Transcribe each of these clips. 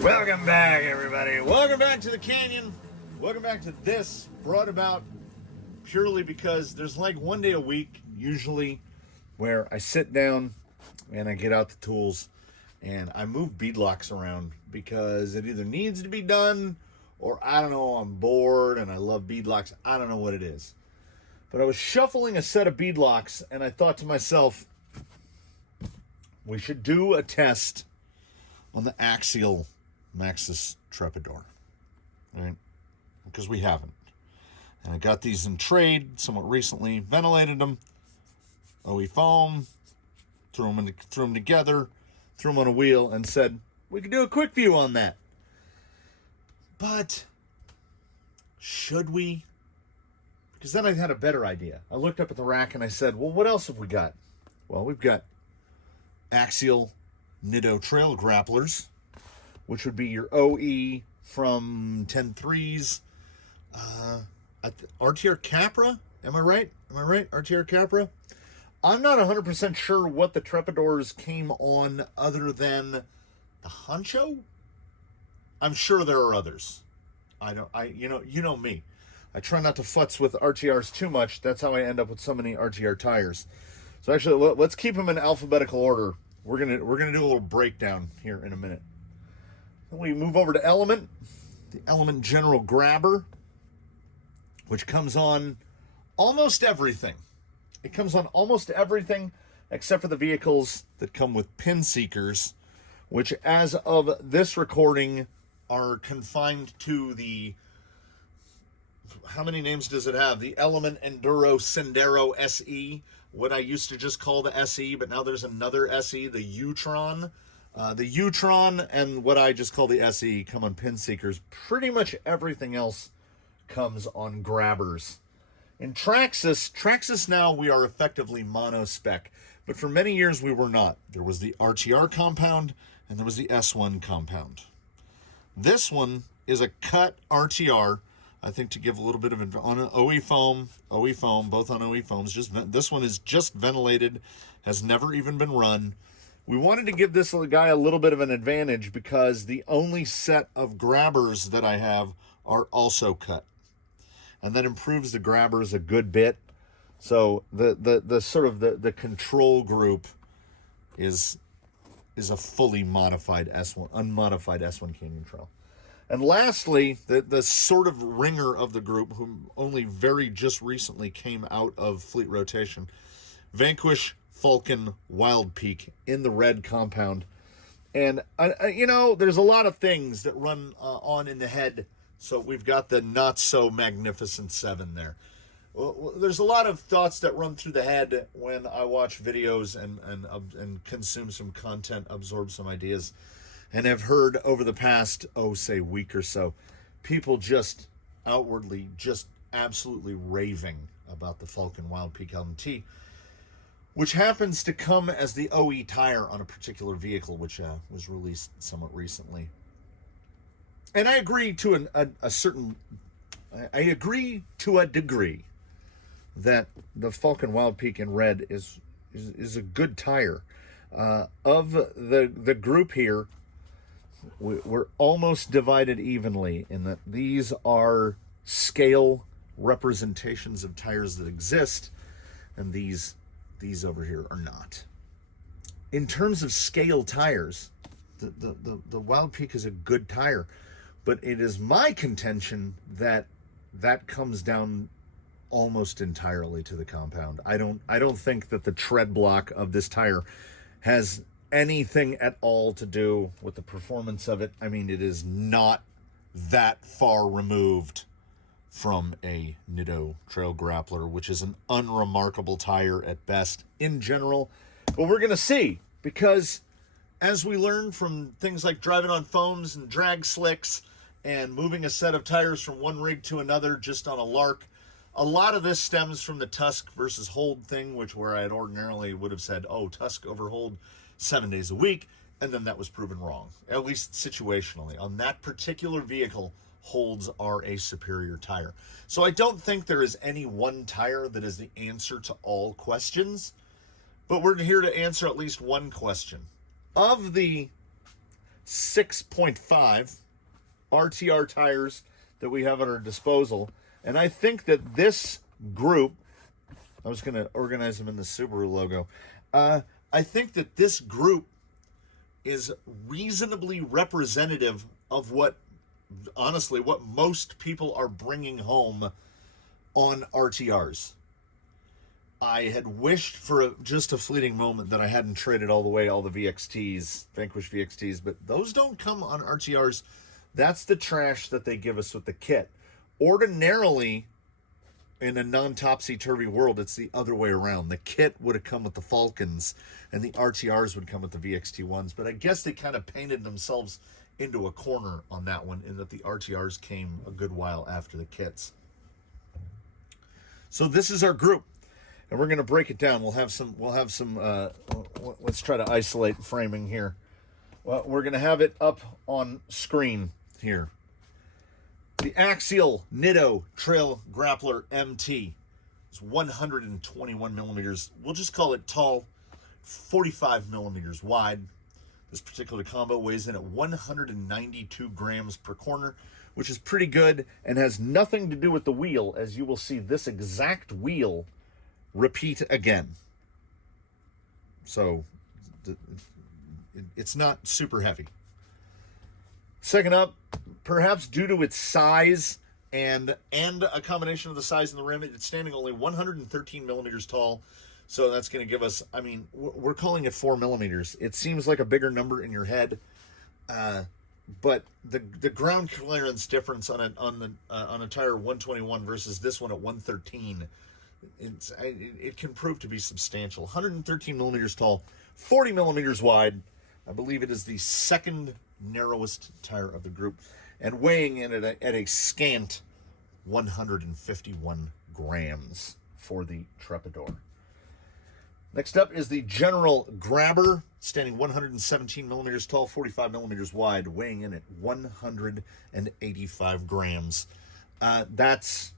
Welcome back, everybody. Welcome back to the canyon. Welcome back to this, brought about purely because there's like one day a week, usually, where I sit down and I get out the tools and I move beadlocks around because it either needs to be done or I don't know, I'm bored and I love beadlocks. I don't know what it is. But I was shuffling a set of beadlocks and I thought to myself, we should do a test on the axial Maxxis Trepidor, right? Because we haven't. And I got these in trade somewhat recently, ventilated them, OE foam, threw them together, threw them on a wheel, and said, we could do a quick view on that. But should we? Because then I had a better idea. I looked up at the rack and I said, well, what else have we got? Well, we've got axial Nido trail grapplers, which would be your OE from 10.3s. RTR Capra, am I right? RTR Capra? I'm not 100% sure what the Trepidors came on other than the Honcho. I'm sure there are others. You know me. I try not to futz with RTRs too much. That's how I end up with so many RTR tires. So actually, let's keep them in alphabetical order. We're gonna do a little breakdown here in a minute. Then we move over to Element, the Element General Grabber, which comes on almost everything. It comes on almost everything except for the vehicles that come with pin seekers, which as of this recording are confined to the, how many names does it have? The Element Enduro Sendero SE, what I used to just call the SE, but now there's another SE, the U-Tron. The U-Tron and what I just call the SE come on pin seekers. Pretty much everything else comes on grabbers. In Traxxas now we are effectively mono-spec, but for many years we were not. There was the RTR compound and there was the S1 compound. This one is a cut RTR, I think, to give a little bit of on an OE foam, both on OE foams. This one is just ventilated, has never even been run. We wanted to give this guy a little bit of an advantage because the only set of grabbers that I have are also cut, and that improves the grabbers a good bit. So the sort of the control group is a fully modified S1, unmodified S1 Canyon Trail. And lastly, the sort of ringer of the group, who only very just recently came out of fleet rotation, Vanquish Falcon Wild Peak in the red compound. And, there's a lot of things that run on in the head. So we've got the not so magnificent 7 there. Well, there's a lot of thoughts that run through the head when I watch videos and consume some content, absorb some ideas. And have heard over the past, say, week or so, people just outwardly, just absolutely raving about the Falcon Wild Peak LMT, which happens to come as the OE tire on a particular vehicle, which was released somewhat recently. And I agree to I agree to a degree that the Falcon Wild Peak in red is a good tire. Of the group here, we're almost divided evenly in that these are scale representations of tires that exist, and these over here are not. In terms of scale tires, the Wild Peak is a good tire, but it is my contention that comes down almost entirely to the compound. I don't think that the tread block of this tire has anything at all to do with the performance of it. I mean, it is not that far removed from a Nido Trail Grappler, which is an unremarkable tire at best in general. But we're going to see, because as we learn from things like driving on foams and drag slicks and moving a set of tires from one rig to another just on a lark, a lot of this stems from the Tusk versus Hold thing, where I had ordinarily would have said, oh, Tusk over Hold 7 days a week, and then that was proven wrong, at least situationally. On that particular vehicle, Holds are a superior tire. So I don't think there is any one tire that is the answer to all questions, but we're here to answer at least one question. Of the 6.5 RTR tires that we have at our disposal. And I think that this group, I was going to organize them in the Subaru logo. I think that this group is reasonably representative of what, honestly, what most people are bringing home on RTRs. I had wished for just a fleeting moment that I hadn't traded all the VXTs, Vanquish VXTs, but those don't come on RTRs. That's the trash that they give us with the kit. Ordinarily, in a non-topsy-turvy world, it's the other way around. The kit would have come with the Falcons, and the RTRs would come with the VXT1s, but I guess they kind of painted themselves into a corner on that one, in that the RTRs came a good while after the kits. So this is our group, and we're going to break it down. We'll have some, let's try to isolate framing here. Well, we're going to have it up on screen here. The Axial Nitto Trail Grappler MT is 121 millimeters. We'll just call it tall, 45 millimeters wide. This particular combo weighs in at 192 grams per corner, which is pretty good and has nothing to do with the wheel, as you will see this exact wheel repeat again. So it's not super heavy. Second up, perhaps due to its size and a combination of the size and the rim, it's standing only 113 millimeters tall. So that's going to give us, I mean, we're calling it 4 millimeters. It seems like a bigger number in your head, but the ground clearance difference on a tire 121 versus this one at 113, it can prove to be substantial. 113 millimeters tall, 40 millimeters wide. I believe it is the second narrowest tire of the group, and weighing in at a scant 151 grams for the Trepidor. Next up is the General Grabber, standing 117 millimeters tall, 45 millimeters wide, weighing in at 185 grams. That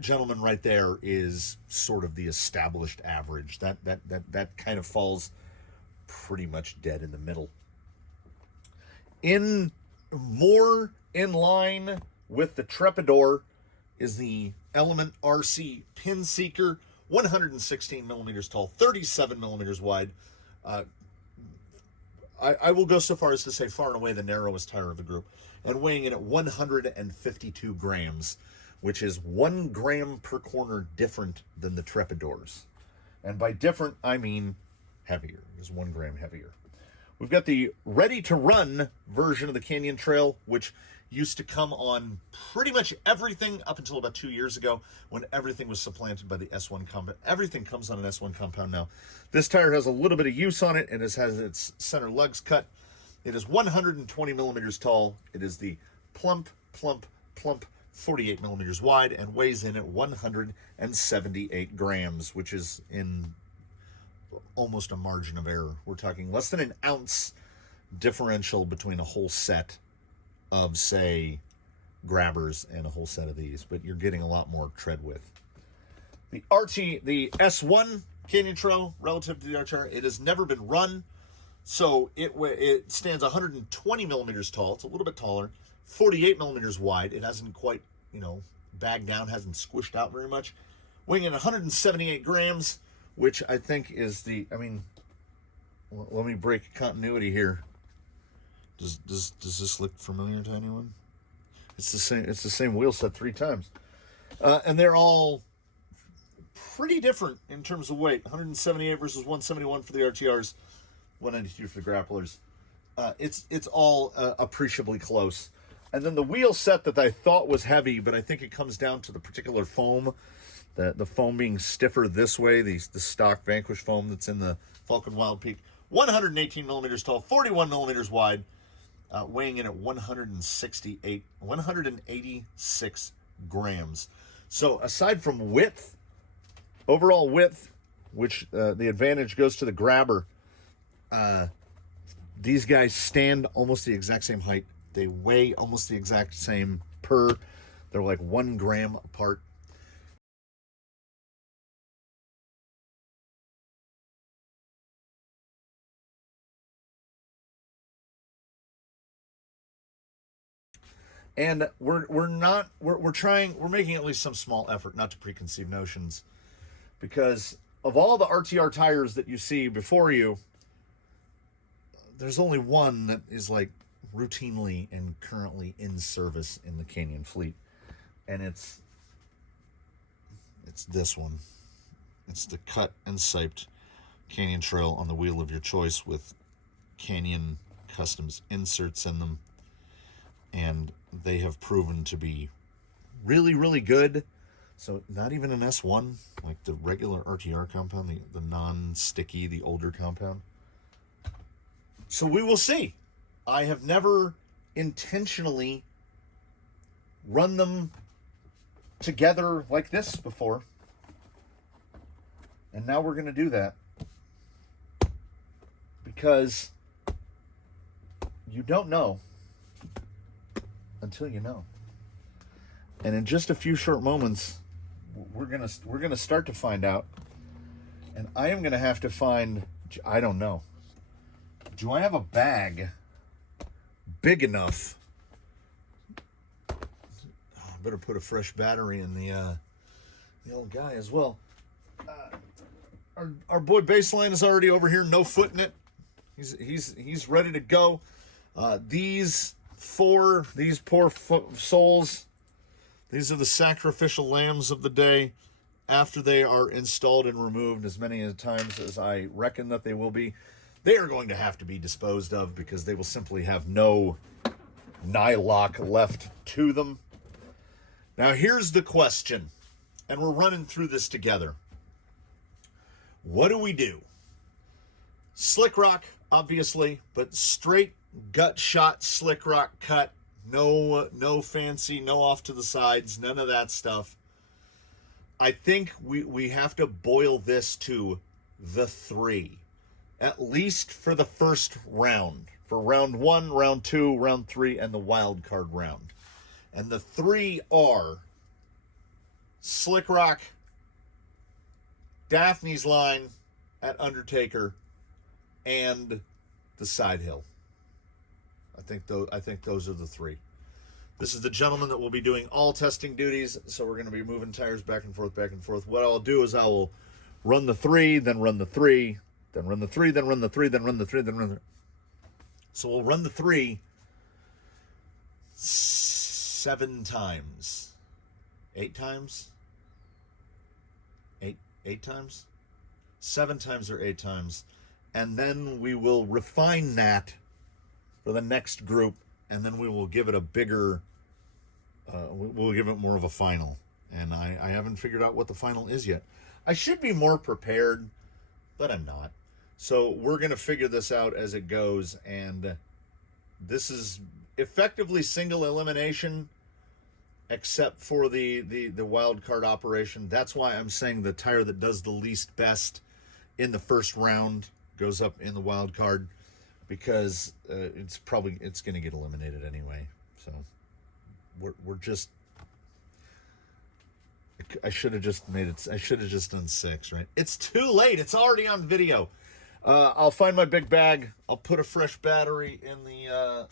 gentleman right there is sort of the established average. That kind of falls pretty much dead in the middle. More in line with the Trepidor is the Element RC Pin Seeker, 116 millimeters tall, 37 millimeters wide. I will go so far as to say far and away the narrowest tire of the group, and weighing in at 152 grams, which is 1 gram per corner different than the Trepidors. And by different, I mean heavier. It's 1 gram heavier. We've got the ready-to-run version of the Canyon Trail, which used to come on pretty much everything up until about 2 years ago, when everything was supplanted by the S1 compound. Everything comes on an S1 compound now. This tire has a little bit of use on it, and it has its center lugs cut. It is 120 millimeters tall. It is the plump 48 millimeters wide, and weighs in at 178 grams, which is in almost a margin of error. We're talking less than an ounce differential between a whole set of, say, Grabbers and a whole set of these, but you're getting a lot more tread width. The S1 Canyon Trail, relative to the RTR, it has never been run, so it stands 120 millimeters tall. It's a little bit taller, 48 millimeters wide. It hasn't quite, bagged down, hasn't squished out very much. Weighing in 178 grams, which I think is let me break continuity here. Does this look familiar to anyone? It's the same wheel set 3 times. And they're all pretty different in terms of weight. 178 versus 171 for the RTRs, 192 for the grapplers. It's all appreciably close. And then the wheel set that I thought was heavy, but I think it comes down to the particular foam. The foam being stiffer this way, the stock Vanquish foam that's in the Falcon Wild Peak. 118 millimeters tall, 41 millimeters wide, weighing in at 186 grams. So aside from width, overall width, which the advantage goes to the Grabber, these guys stand almost the exact same height. They weigh almost the exact same per. They're like 1 gram apart. And we're making at least some small effort not to preconceive notions, because of all the RTR tires that you see before you, there's only one that is like routinely and currently in service in the Canyon fleet, and it's this one. It's the cut and siped Canyon Trail on the wheel of your choice with Canyon Customs inserts in them, and they have proven to be really, really good. So not even an S1 like the regular RTR compound, the non-sticky, the older compound. So we will see. I have never intentionally run them together like this before, and now we're going to do that, because you don't know until you know. And in just a few short moments, we're gonna start to find out, and I am gonna have to find, I don't know, do I have a bag big enough? I better put a fresh battery in the old guy as well. Our boy Baseline is already over here, no foot in it. He's ready to go. These poor souls, these are the sacrificial lambs of the day. After they are installed and removed as many times as I reckon that they will be, they are going to have to be disposed of, because they will simply have no nylock left to them. Now here's the question, and we're running through this together. What do we do? Slick rock, obviously, but straight gut shot slick rock cut. No fancy, no off to the sides, none of that stuff. I think we have to boil this to the 3, at least for the first round. For round 1, round 2, round 3, and the wild card round. And the 3 are Slick Rock, Daphne's Line at Undertaker, and the Side Hill. I think those are the 3. This is the gentleman that will be doing all testing duties, so we're going to be moving tires back and forth, back and forth. What I'll do is I will run the 3, then run the 3, then run the 3, then run the 3, then run the 3, then run the... So we'll run the 3 7 times. 8 times? 8 times? 7 times or 8 times. And then we will refine that for the next group, and then we will give it a bigger, we'll give it more of a final. And I haven't figured out what the final is yet. I should be more prepared, but I'm not. So we're going to figure this out as it goes, and this is effectively single elimination, except for the wild card operation. That's why I'm saying the tire that does the least best in the first round goes up in the wild card, because it's going to get eliminated anyway. So we're just, I should have just made it. I should have just done 6, right? It's too late. It's already on video. I'll find my big bag. I'll put a fresh battery in the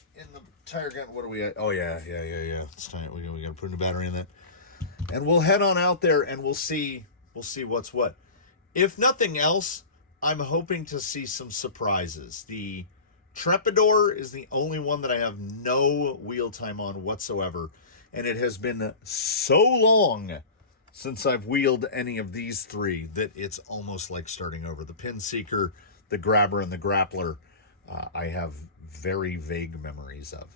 tire gun. What are we at? Oh yeah. It's time. We got to put a new battery in that, and we'll head on out there and we'll see what's what. If nothing else, I'm hoping to see some surprises. The Trepador is the only one that I have no wheel time on whatsoever, and it has been so long since I've wheeled any of these 3 that it's almost like starting over. The Pin Seeker, the Grabber, and the Grappler, I have very vague memories of.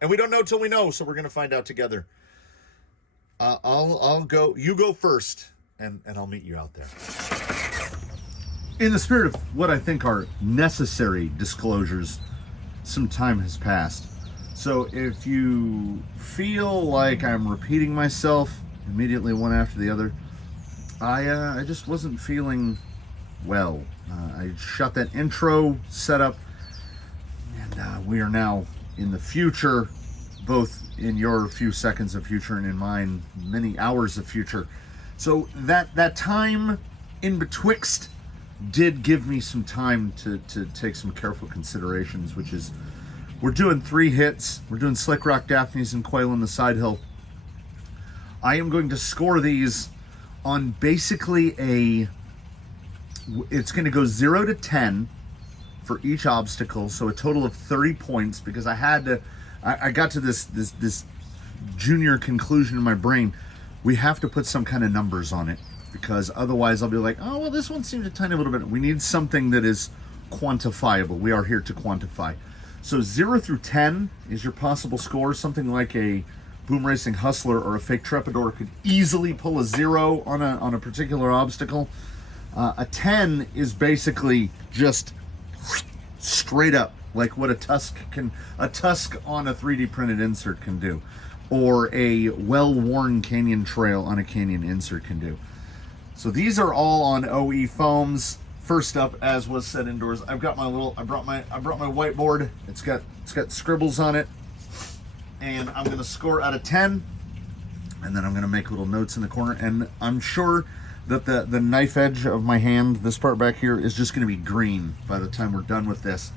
And we don't know till we know, so we're going to find out together. I'll go. You go first, and I'll meet you out there. In the spirit of what I think are necessary disclosures, some time has passed. So if you feel like I'm repeating myself immediately one after the other, I just wasn't feeling well. I shot that intro setup, and we are now in the future, both in your few seconds of future and in mine many hours of future. So that time in betwixt did give me some time to take some careful considerations, which is We're doing 3 hits. We're doing Slick Rock, Daphnes, and Quail in the side hill. I am going to score these on basically it's going to go 0 to 10 for each obstacle, so a total of 30 points, because I got to this junior conclusion in my brain. We have to put some kind of numbers on it, because otherwise I'll be like, oh, well, this one seems a tiny little bit. We need something that is quantifiable. We are here to quantify. So 0 through 10 is your possible score. Something like a Boom Racing Hustler or a fake Trepidor could easily pull a 0 on a particular obstacle. A 10 is basically just straight up like what a tusk on a 3D printed insert can do, or a well-worn canyon trail on a canyon insert can do. So these are all on OE foams. First up, as was said indoors, I brought my whiteboard. It's got scribbles on it, and I'm gonna score out of 10, and then I'm gonna make little notes in the corner. And I'm sure that the knife edge of my hand, this part back here, is just gonna be green by the time we're done with this.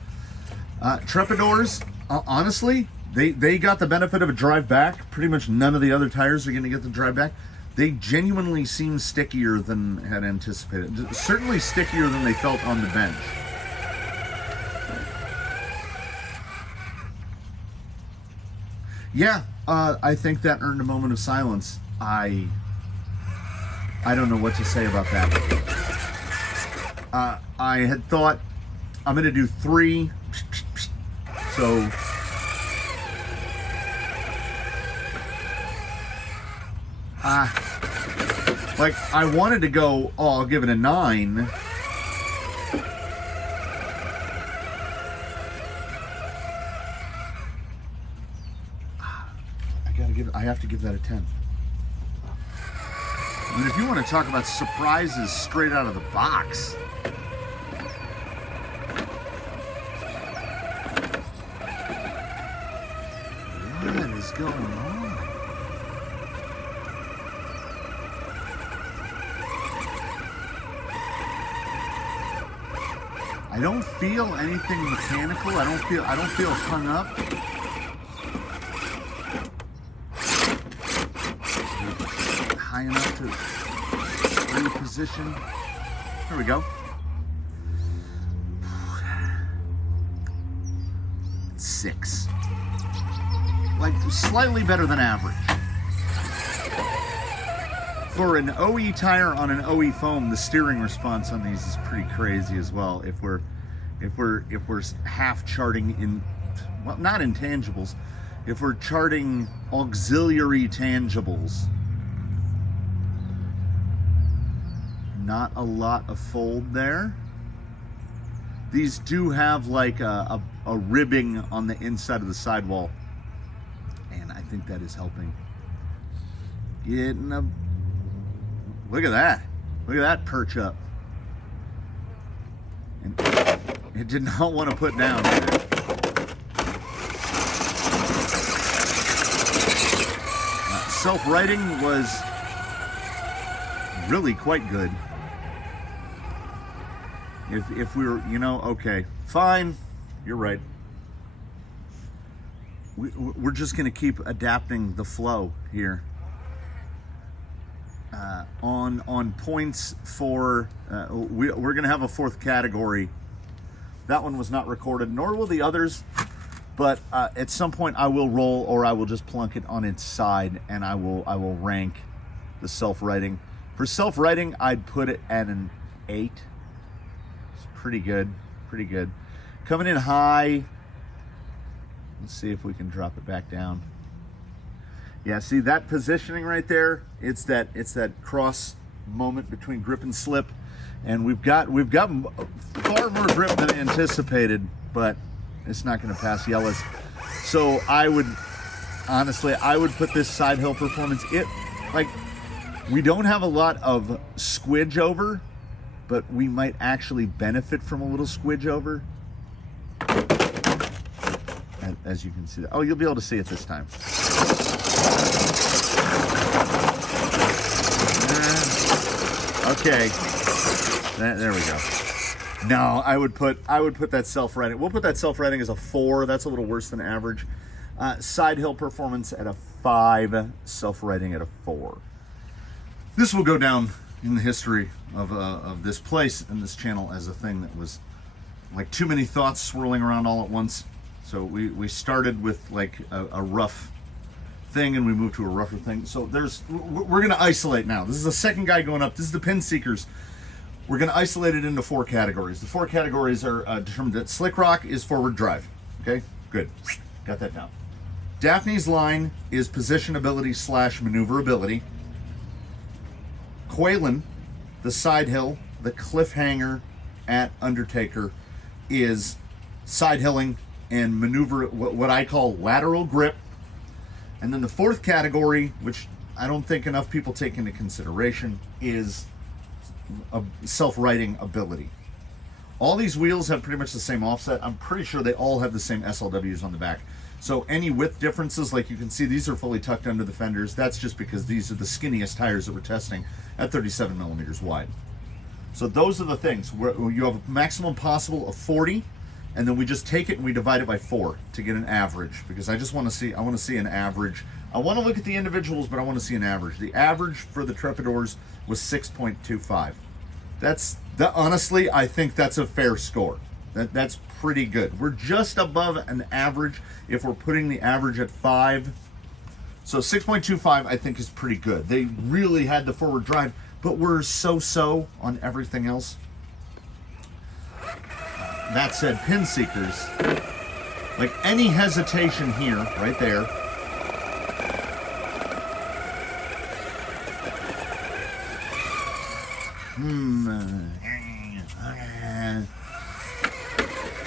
Trepidors, honestly, they got the benefit of a drive back. Pretty much none of the other tires are gonna get the drive back. They genuinely seem stickier than had anticipated. Certainly stickier than they felt on the bench. Yeah, I think that earned a moment of silence. I don't know what to say about that. I had thought I'm going to do 3. So like I wanted to go, oh, I'll give it a 9. I have to give that a 10. I mean, if you want to talk about surprises straight out of the box. What is going on? I don't feel anything mechanical. I don't feel hung up. High enough to reposition. There we go. 6. Like slightly better than average. For an OE tire on an OE foam, the steering response on these is pretty crazy as well. If we're half charting in, well, not intangibles, if we're charting auxiliary tangibles, not a lot of fold there. These do have like a ribbing on the inside of the sidewall, and I think that is helping. Getting a look at that. Look at that perch up. And it did not want to put down. Self-righting was really quite good. If we were, okay, fine, you're right. We're just going to keep adapting the flow here. On points for, we're going to have a 4th category. That one was not recorded, nor will the others, but at some point I will roll, or I will just plunk it on its side, and I will rank the self-righting. For self-righting, I'd put it at an 8. It's pretty good, pretty good. Coming in high, let's see if we can drop it back down. Yeah, see that positioning right there? It's that cross moment between grip and slip, and we've got far more grip than anticipated, but it's not going to pass yellows. So I would put this side hill performance. We don't have a lot of squidge over, but we might actually benefit from a little squidge over. As you can see that. Oh, you'll be able to see it this time. Okay, there we go. No, I would put that self-riding. We'll put that self-riding as a 4. That's a little worse than average. Side hill performance at a 5. Self-riding at a 4. This will go down in the history of this place and this channel as a thing that was like too many thoughts swirling around all at once. So we started with like a rough thing and we moved to a rougher thing. So we're going to isolate now. This is the second guy going up. This is the Pin Seekers. We're going to isolate it into 4 categories. The 4 categories are determined that Slick Rock is forward drive. Okay, good. Got that down. Daphne's Line is positionability / maneuverability. Quaylen, the side hill, the cliffhanger at Undertaker, is side hilling and maneuver, what I call lateral grip. And then the 4th category, which I don't think enough people take into consideration, is a self-riding ability. All these wheels have pretty much the same offset. I'm pretty sure they all have the same SLWs on the back. So any width differences, like you can see, these are fully tucked under the fenders. That's just because these are the skinniest tires that we're testing at 37 millimeters wide. So those are the things where you have a maximum possible of 40, and then we just take it and we divide it by 4 to get an average, because I want to see an average. I want to look at the individuals, but I want to see an average. The average for the Trepidors was 6.25. Honestly, I think that's a fair score. That's pretty good. We're just above an average if we're putting the average at 5. So 6.25 I think is pretty good. They really had the forward drive, but we're so-so on everything else. That said, Pin Seekers, like any hesitation here, right there,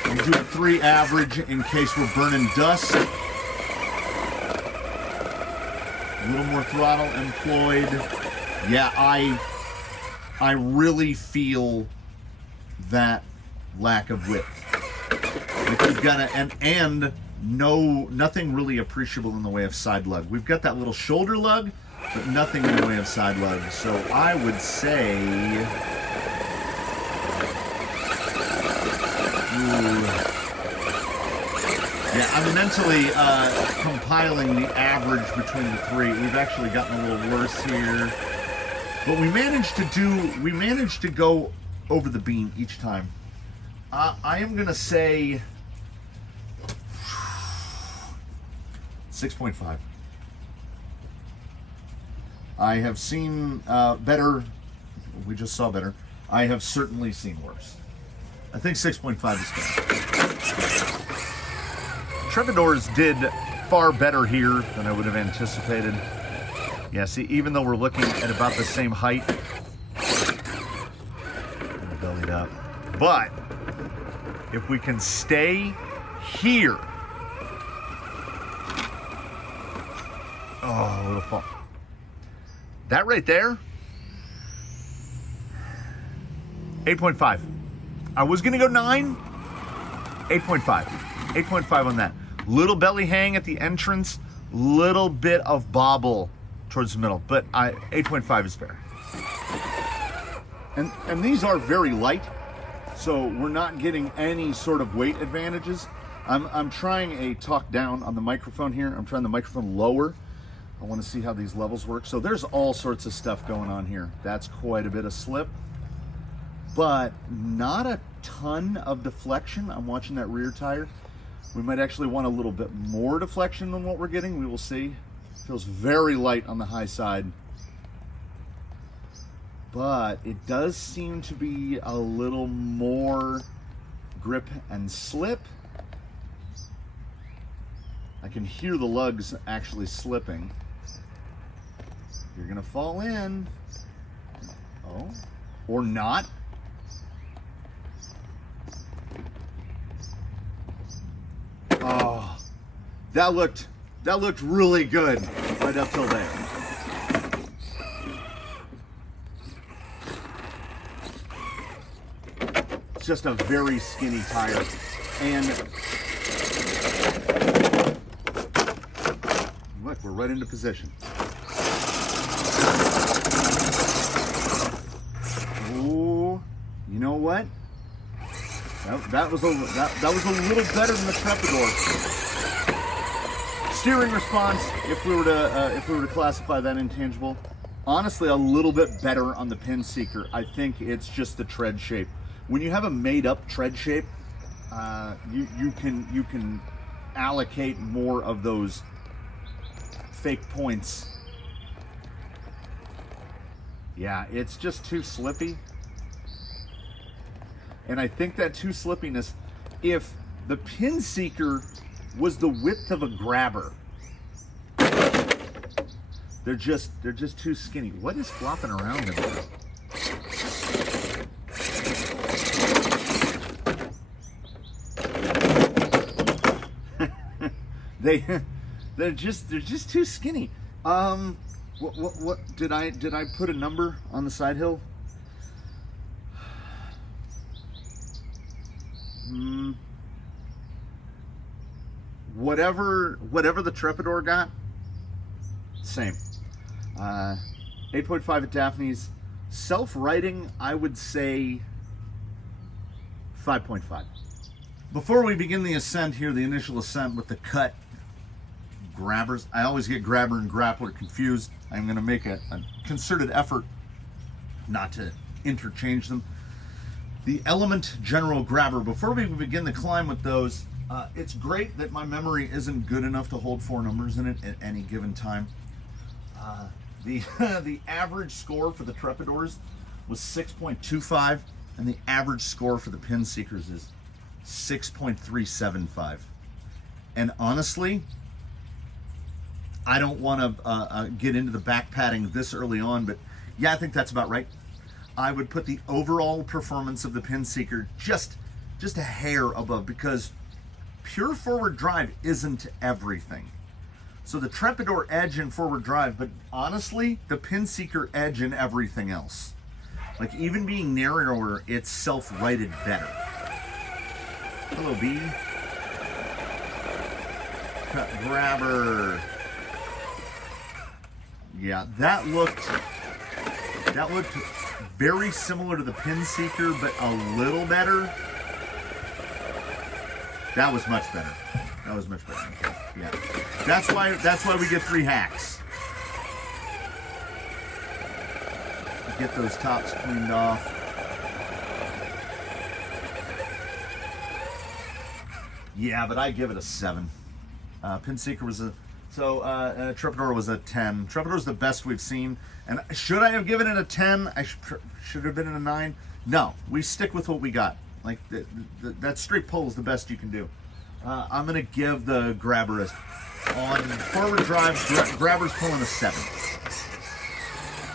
we'll do a 3 average in case we're burning dust. A little more throttle employed. Yeah, I really feel that lack of width. Like we've got and nothing really appreciable in the way of side lug. We've got that little shoulder lug, but nothing in the way of side lug. So I would say, yeah, I'm mentally compiling the average between the 3. We've actually gotten a little worse here, but we managed to go over the beam each time. I am gonna say 6.5. I have seen better. We just saw better. I have certainly seen worse. I think 6.5 is fair. Trepidors did far better here than I would have anticipated. Yeah, see, even though we're looking at about the same height, bellied up. But if we can stay here, oh, a little fall. That right there, 8.5. I was gonna go 9, 8.5. 8.5 on that. Little belly hang at the entrance, little bit of bobble towards the middle, but 8.5 is fair. And these are very light, so we're not getting any sort of weight advantages. I'm trying a talk down on the microphone here. I'm trying the microphone lower. I want to see how these levels work. So there's all sorts of stuff going on here. That's quite a bit of slip, but not a ton of deflection. I'm watching that rear tire. We might actually want a little bit more deflection than what we're getting. We will see. Feels very light on the high side, but it does seem to be a little more grip and slip. I can hear the lugs actually slipping. You're gonna fall in. Oh, or not. Oh, that looked really good right up till there. It's just a very skinny tire, and look, we're right into position. Ooh, you know what? That was a little better than the Trepidor. Steering response, if we were to classify that intangible, honestly a little bit better on the Pin Seeker. I think it's just the tread shape. When you have a made-up tread shape, you can allocate more of those fake points. Yeah, it's just too slippy. And I think that too slippiness, if the Pin Seeker was the width of a grabber, they're just too skinny. What is flopping around in there? they're just too skinny. What did I put a number on the side hill? Whatever the Trepidor got, same. 8.5 at Daphne's. Self-righting, I would say 5.5. Before we begin the ascent here, the initial ascent with the cut grabbers, I always get grabber and grappler confused. I'm going to make a concerted effort not to interchange them. The Element General Grabber, before we begin the climb with those, it's great that my memory isn't good enough to hold 4 numbers in it at any given time. The average score for the Trepidors was 6.25, and the average score for the Pin Seekers is 6.375. And honestly, I don't want to get into the back padding this early on, but yeah, I think that's about right. I would put the overall performance of the Pin Seeker just a hair above, because pure forward drive isn't everything. So the Trepidor edge in forward drive, but honestly, the Pin Seeker edge in everything else. Like even being narrower, it's self-righted better. Hello, B. Cut grabber. Yeah, that looked very similar to the Pin Seeker, but a little better. That was much better. That was much better. Okay. Yeah. That's why we get 3 hacks. Get those tops cleaned off. Yeah, but I give it a 7. Pin Seeker was Trepidor was a 10. Trepidor's the best we've seen. And should I have given it a 10? I should have been in a 9. No, we stick with what we got. Like that straight pull is the best you can do. I'm gonna give the grabber on forward drive. Grabber's pulling a 7.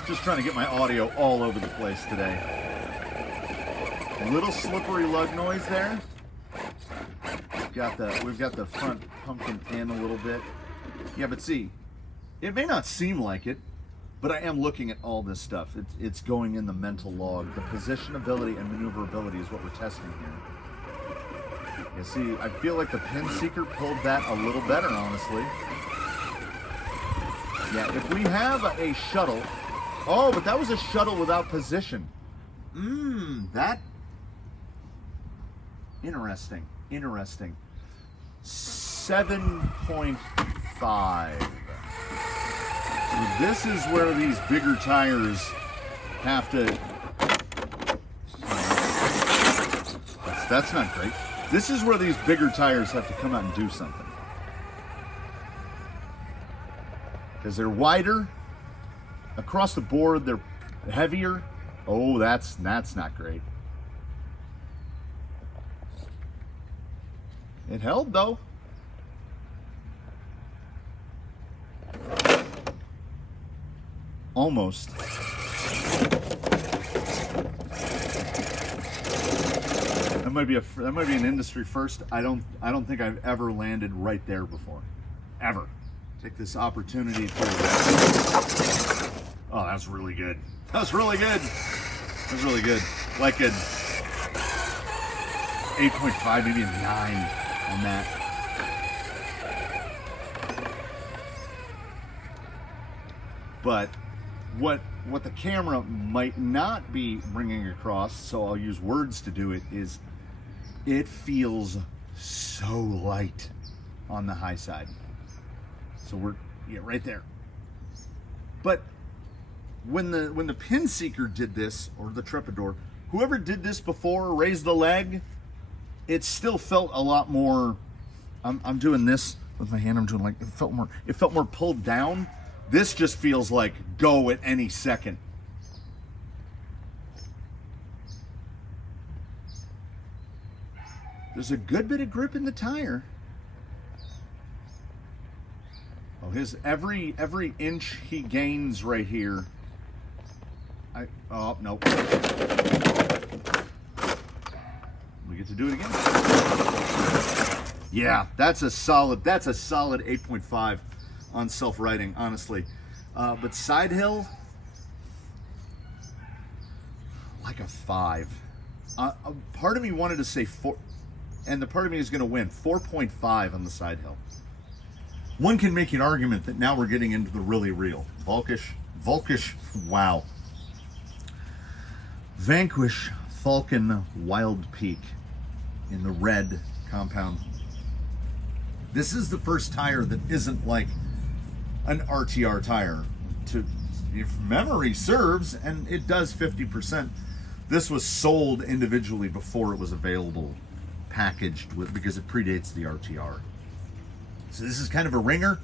Just trying to get my audio all over the place today. Little slippery lug noise there. We've got the front pumpkin in a little bit. Yeah, but see, it may not seem like it, but I am looking at all this stuff. It's going in the mental log. The positionability and maneuverability is what we're testing here. You see, I feel like the Pin Seeker pulled that a little better, honestly. Yeah, if we have a shuttle. Oh, but that was a shuttle without position. That. Interesting. 7.5. So this is where these bigger tires have to. That's not great. This is where these bigger tires have to come out and do something. Because they're wider. Across the board, they're heavier. Oh, that's not great. It held though. Almost. That might be an industry first. I don't think I've ever landed right there before. Ever. Take this opportunity to. Oh, that's really good. That's really good. That's really good. Like an 8.5, maybe a 9 on that. But what the camera might not be bringing across, so I'll use words to do it, is It feels so light on the high side. So we're right there. But when the pin seeker did this, or the Trepidor, whoever did this before, raised the leg, it still felt a lot more. I'm doing this with my hand. I'm doing like it felt more pulled down. This just feels like go at any second. There's a good bit of grip in the tire. Oh, his every inch he gains right here. Oh, nope. We get to do it again. Yeah, that's a solid 8.5 on self-riding, honestly. But side hill, like a 5. Part of me wanted to say 4, and the part of me is going to win 4.5 on the side hill. One can make an argument that now we're getting into the really real. Volkish, wow. Vanquish Falcon Wild Peak in the red compound. This is the first tire that isn't like an RTR tire. If memory serves, and it does 50%, this was sold individually before it was available, packaged with, because it predates the RTR. So this is kind of a ringer,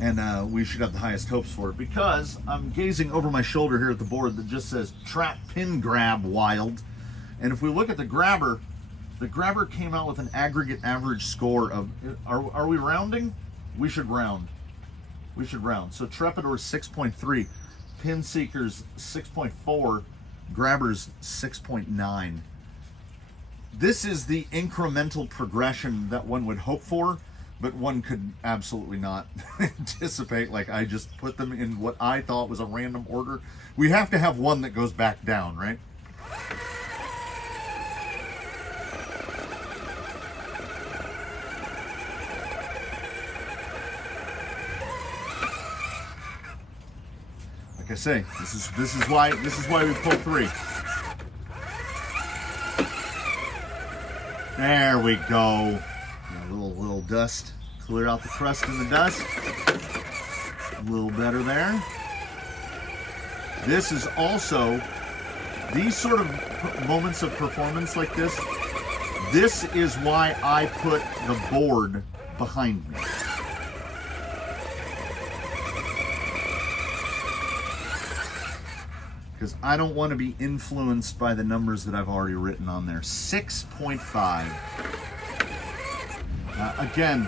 and we should have the highest hopes for it, because I'm gazing over my shoulder here at the board that just says Trap Pin Grab Wild. And if we look at the grabber came out with an aggregate average score of, are we rounding? We should round. So Trepidor's 6.3, Pin Seeker's 6.4, Grabber's 6.9. This is the incremental progression that one would hope for, but one could absolutely not anticipate. Like, I just put them in what I thought was a random order. We have to have one that goes back down, right? Like I say, this is why we pull 3. There we go. A little dust. Clear out the crust and the dust. A little better there. This is also, these sort of moments of performance like this, this is why I put the board behind me. Because I don't want to be influenced by the numbers that I've already written on there. 6.5. Again,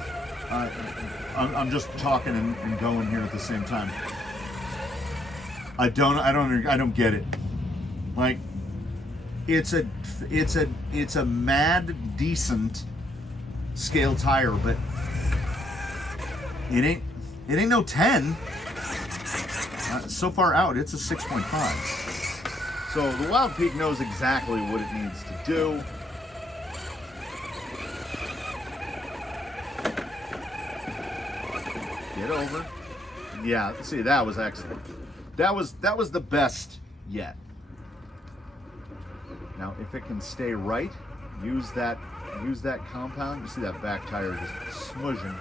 I'm just talking and going here at the same time. I don't get it. Like, it's a mad decent scale tire, but it ain't no 10. So far out, it's a 6.5. So the Wild Peak knows exactly what it needs to do. Get over. Yeah, see, that was excellent. That was the best yet. Now, if it can stay right, use that compound. You see that back tire just smudging.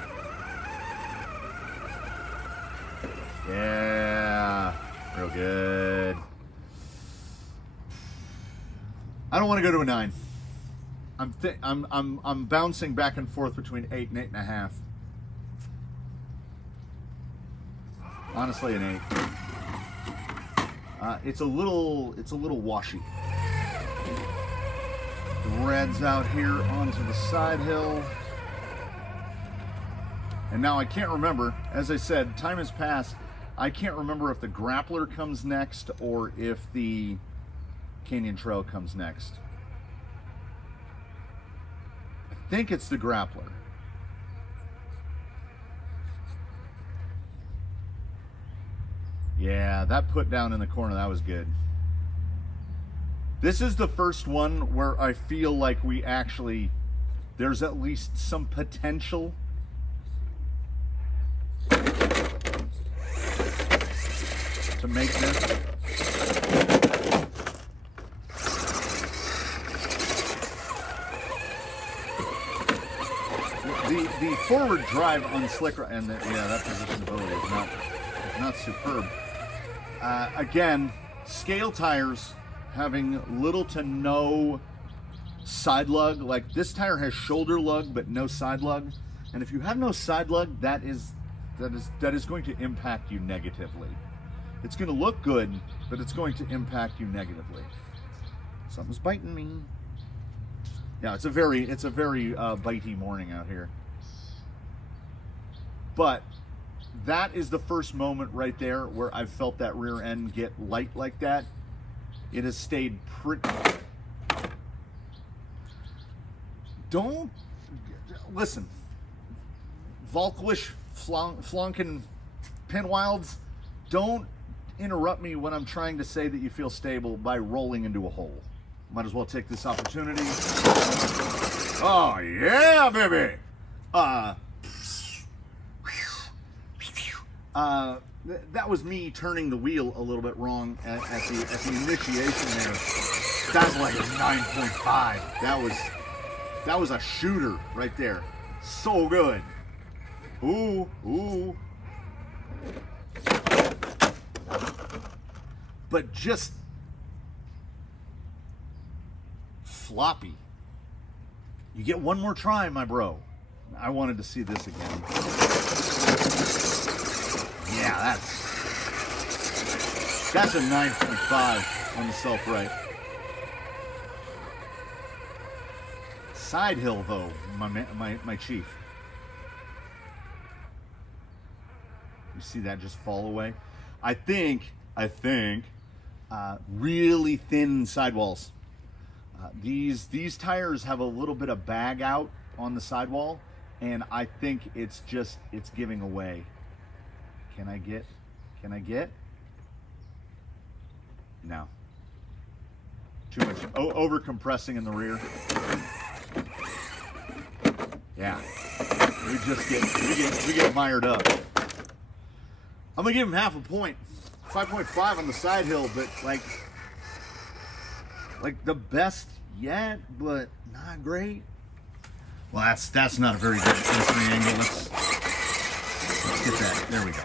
Yeah, real good. I don't want to go to a 9. I'm bouncing back and forth between 8 and 8.5. Honestly, an 8. It's a little washy. The red's out here onto the side hill. And now I can't remember, as I said, time has passed. I can't remember if the Grappler comes next or if the Canyon Trail comes next. I think it's the Grappler. Yeah, that put down in the corner, that was good. This is the first one where I feel like there's at least some potential to make this. the forward drive on slick, and that positionability is not superb. Again, scale tires having little to no side lug. Like this tire has shoulder lug but no side lug, and if you have no side lug, that is going to impact you negatively. It's going to look good, but it's going to impact you negatively. Something's biting me. Yeah, it's a very bitey morning out here. But that is the first moment right there where I've felt that rear end get light like that. It has stayed pretty. Don't listen. Volkwish flonkin pinwilds, don't interrupt me when I'm trying to say that you feel stable by rolling into a hole. Might as well take this opportunity. Oh yeah, baby. That was me turning the wheel a little bit wrong at the initiation there. That's like a 9.5. That was a shooter right there. So good. Ooh. But just floppy. You get one more try, my bro. I wanted to see this again. Yeah, that's a 9.5 on the self-right. Side hill though, my chief. You see that just fall away? I think really thin sidewalls. These tires have a little bit of bag out on the sidewall, and I think it's giving away. Can I get? No. Too much over compressing in the rear. Yeah. We get mired up. I'm gonna give him half a point. 5.5 on the side hill, but like the best yet, but not great. Well, that's not a very good listening angle. Let's get that. There we go.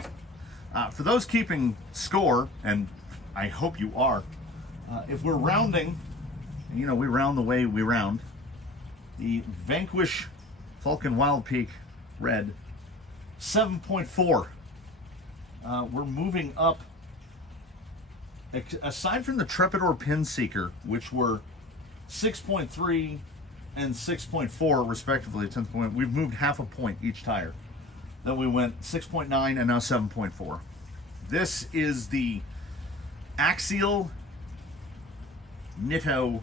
For those keeping score, and I hope you are, if we're rounding, we round the way we round. The Vanquish Falcon Wild Peak Red, 7.4. We're moving up. Aside from the Trepidor Pin Seeker, which were 6.3 and 6.4 respectively, 10th point, we've moved half a point each tire. Then we went 6.9 and now 7.4. This is the Axial Nitto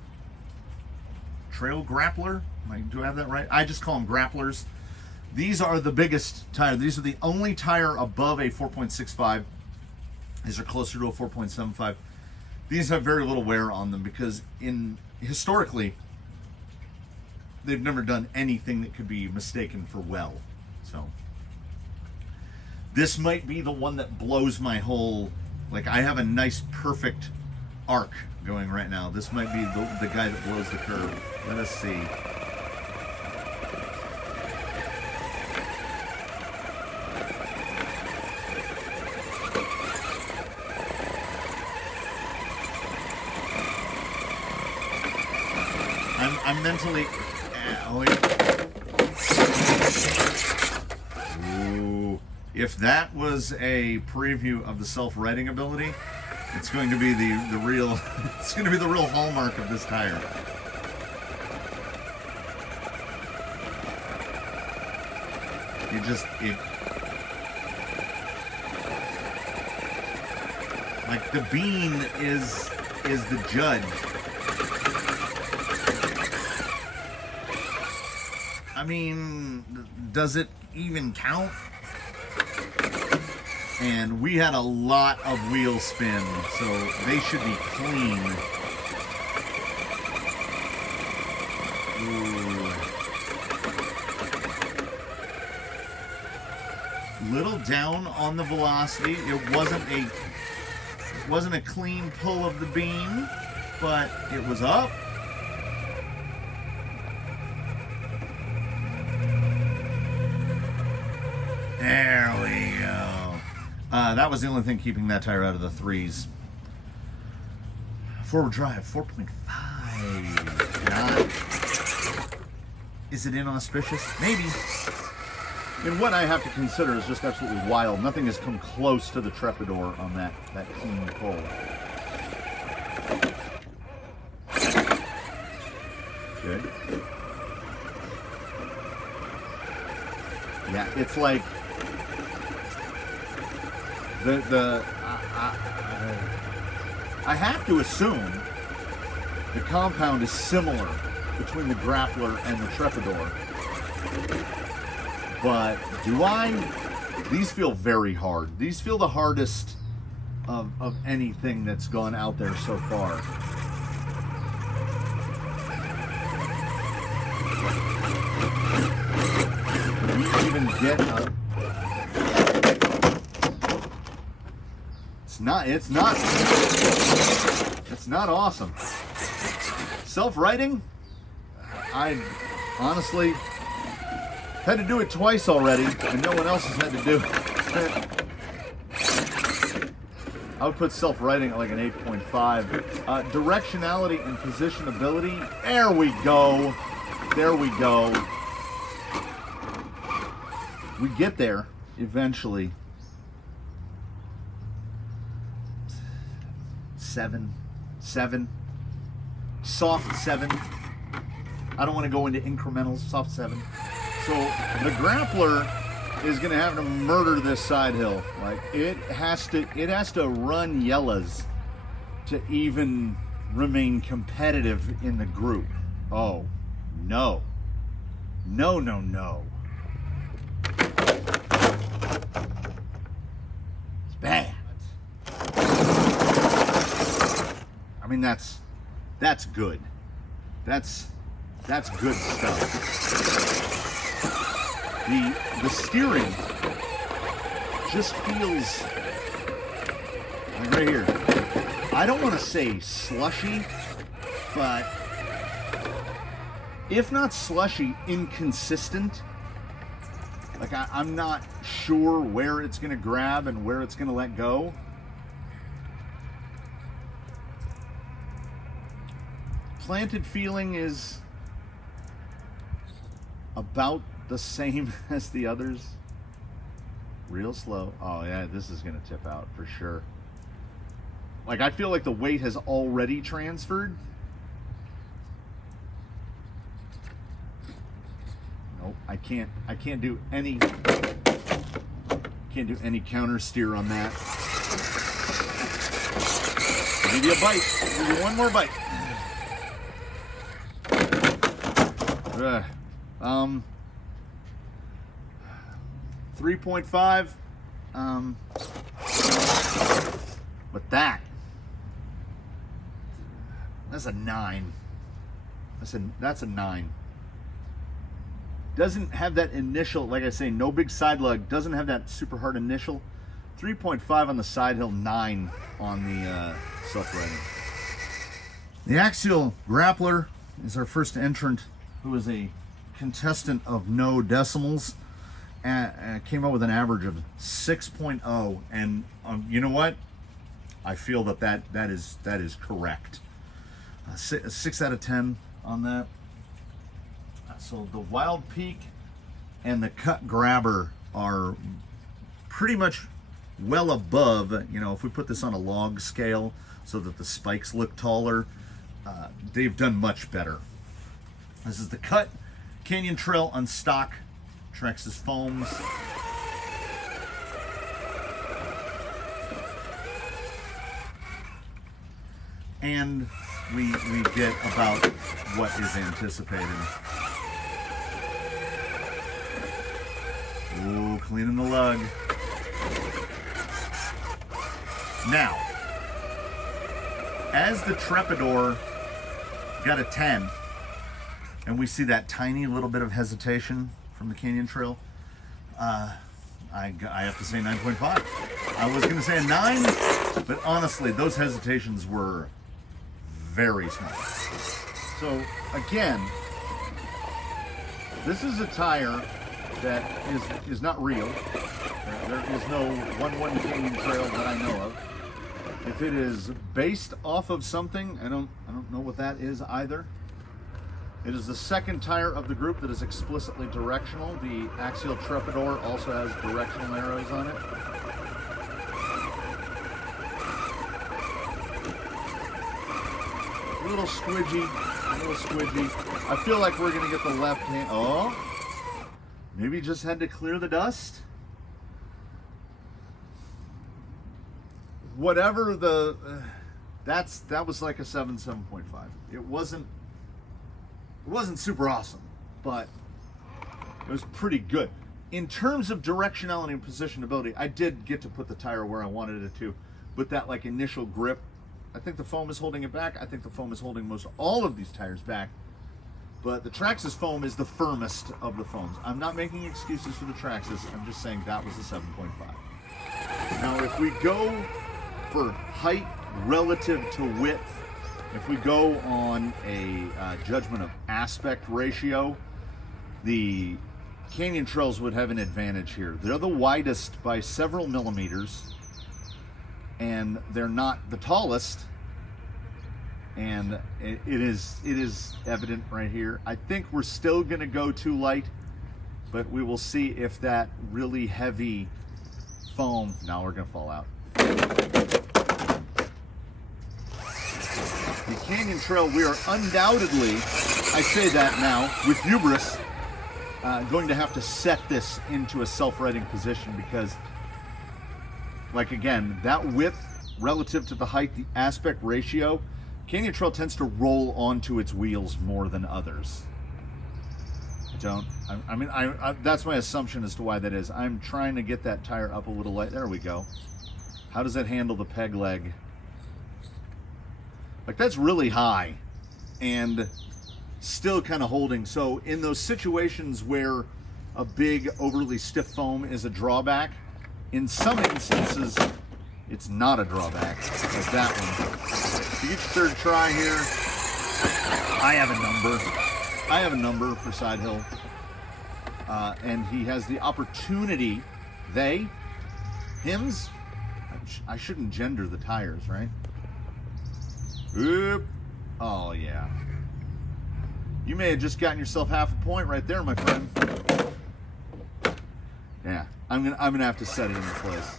Trail Grappler. Do I have that right? I just call them grapplers. These are the biggest tire. These are the only tire above a 4.65. These are closer to a 4.75. These have very little wear on them because historically, they've never done anything that could be mistaken for well. So this might be the one that blows my whole, I have a nice perfect arc going right now. This might be the guy that blows the curve. Let us see. I'm mentally. Ooh, if that was a preview of the self-righting ability, it's going to be the real. It's going to be the real hallmark of this tire. The bean is the judge. I mean, does it even count? And we had a lot of wheel spin, so they should be clean. Ooh. Little down on the velocity. It wasn't a clean pull of the beam, but it was up. There we go. That was the only thing keeping that tire out of the 3s. Forward drive, 4.5. Is it inauspicious? Maybe. And what I have to consider is just absolutely wild. Nothing has come close to the Trepidor on that clean pull. Good. Yeah, it's like I have to assume the compound is similar between the Grappler and the Trepidor. But do I? These feel very hard. These feel the hardest of anything that's gone out there so far. Can you even get a... It's not awesome. Self-righting? I honestly had to do it twice already, and no one else has had to do it. I would put self-righting at like an 8.5. Directionality and positionability. There we go. There we go. We get there eventually. 7. Soft 7. I don't want to go into incrementals. Soft 7. So the Grappler is going to have to murder this side hill. Like it has to run yellows to even remain competitive in the group. Oh no. No. It's bad. I mean that's good. That's good stuff. The steering just feels like right here. I don't want to say slushy, but if not slushy, inconsistent. Like I'm not sure where it's going to grab and where it's going to let go. Planted feeling is about the same as the others. Real slow. Oh yeah, this is gonna tip out for sure. Like I feel like the weight has already transferred. Nope, I can't do any counter steer on that. I'll give you a bite. I'll give you one more bite. 3.5. But that's a 9. That's a 9. Doesn't have that initial, like I say, no big side lug. Doesn't have that super hard initial. 3.5 on the side hill, 9 on the self-riding. The Axial Grappler is our first entrant, who is a contestant of no decimals. Came out with an average of 6.0, and you know what? I feel that is correct. 6 out of 10 on that. So the Wild Peak and the Cut Grabber are pretty much well above. You know, if we put this on a log scale so that the spikes look taller, they've done much better. This is the Cut Canyon Trail on stock Trex's foams. And we get about what is anticipated. Ooh, cleaning the lug. Now, as the Trepidor got a 10, and we see that tiny little bit of hesitation from the Canyon Trail, I have to say 9.5. I was going to say a 9, but honestly, those hesitations were very small. So again, this is a tire that is not real. There is no 1-1 Canyon Trail that I know of. If it is based off of something, I don't know what that is either. It is the second tire of the group that is explicitly directional. The axial Trepador also has directional arrows on it. A little squidgy. I feel like we're gonna get the left hand. Oh, maybe just had to clear the dust. Whatever the, that was like a 7.5. It wasn't super awesome, but it was pretty good. In terms of directionality and positionability, I did get to put the tire where I wanted it to, with that like initial grip. I think the foam is holding it back. I think the foam is holding most all of these tires back, but the Traxxas foam is the firmest of the foams. I'm not making excuses for the Traxxas. I'm just saying that was a 7.5. Now, if we go for height relative to width, if we go on a judgment of aspect ratio, the Canyon Trails would have an advantage here. They're the widest by several millimeters, and they're not the tallest, and it is evident right here. I think we're still going to go too light, but we will see if that really heavy foam, now we're going to fall out. The Canyon Trail, we are undoubtedly, I say that now with hubris, going to have to set this into a self-righting position because, like again, that width relative to the height, the aspect ratio, Canyon Trail tends to roll onto its wheels more than others. That's my assumption as to why that is. I'm trying to get that tire up a little light. There we go. How does it handle the peg leg? Like, that's really high and still kind of holding. So in those situations where a big overly stiff foam is a drawback, in some instances it's not a drawback, like that one. You get your third try here. I have a number for side hill, and he has the opportunity, hims, I shouldn't gender the tires, right? Oop. Oh yeah. You may have just gotten yourself half a point right there, my friend. Yeah, I'm gonna have to set it into place.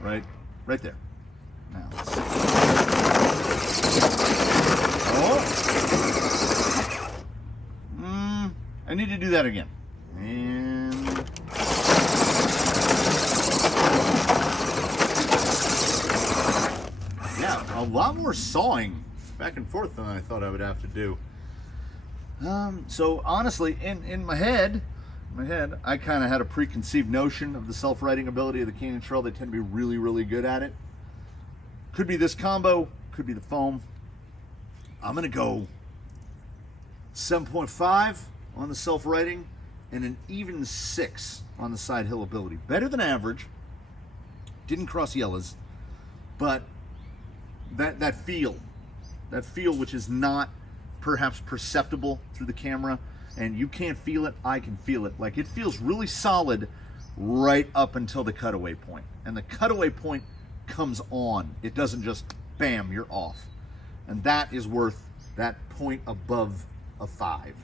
Right there. Now let's see. Oh. I need to do that again. And yeah, a lot more sawing back and forth than I thought I would have to do. So honestly, in my head, I kind of had a preconceived notion of the self-righting ability of the Canyon Trail. They tend to be really, really good at it. Could be this combo, could be the foam. I'm gonna go 7.5 on the self-righting and an even 6 on the side hill ability. Better than average. Didn't cross yellows, but that feel which is not perhaps perceptible through the camera, and you can't feel it, I can feel it. Like, it feels really solid right up until the cutaway point. And the cutaway point comes on. It doesn't just, bam, you're off. And that is worth that point above a 5.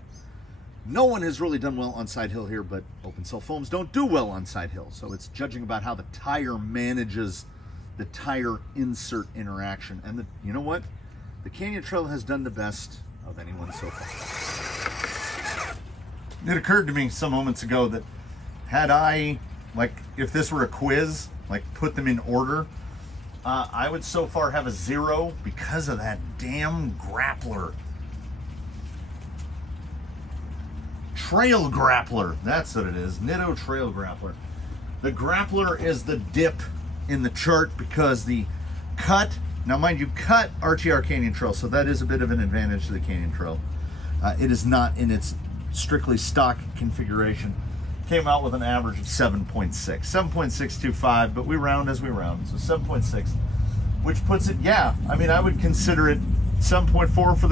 No one has really done well on side hill here, but open cell foams don't do well on side hill. So it's judging about how the tire manages the tire insert interaction. And you know what? The Canyon Trail has done the best of anyone so far. It occurred to me some moments ago that had I, like, if this were a quiz, like put them in order, I would so far have a 0 because of that damn grappler. Trail grappler, that's what it is. Nitto trail grappler. The grappler is the dip in the chart because the cut, now mind you, cut RTR Canyon Trail, so that is a bit of an advantage to the Canyon Trail. It is not in its strictly stock configuration. Came out with an average of 7.6, 7.625, but we round as we round, so 7.6, which puts it, yeah, I mean, I would consider it 7.4 for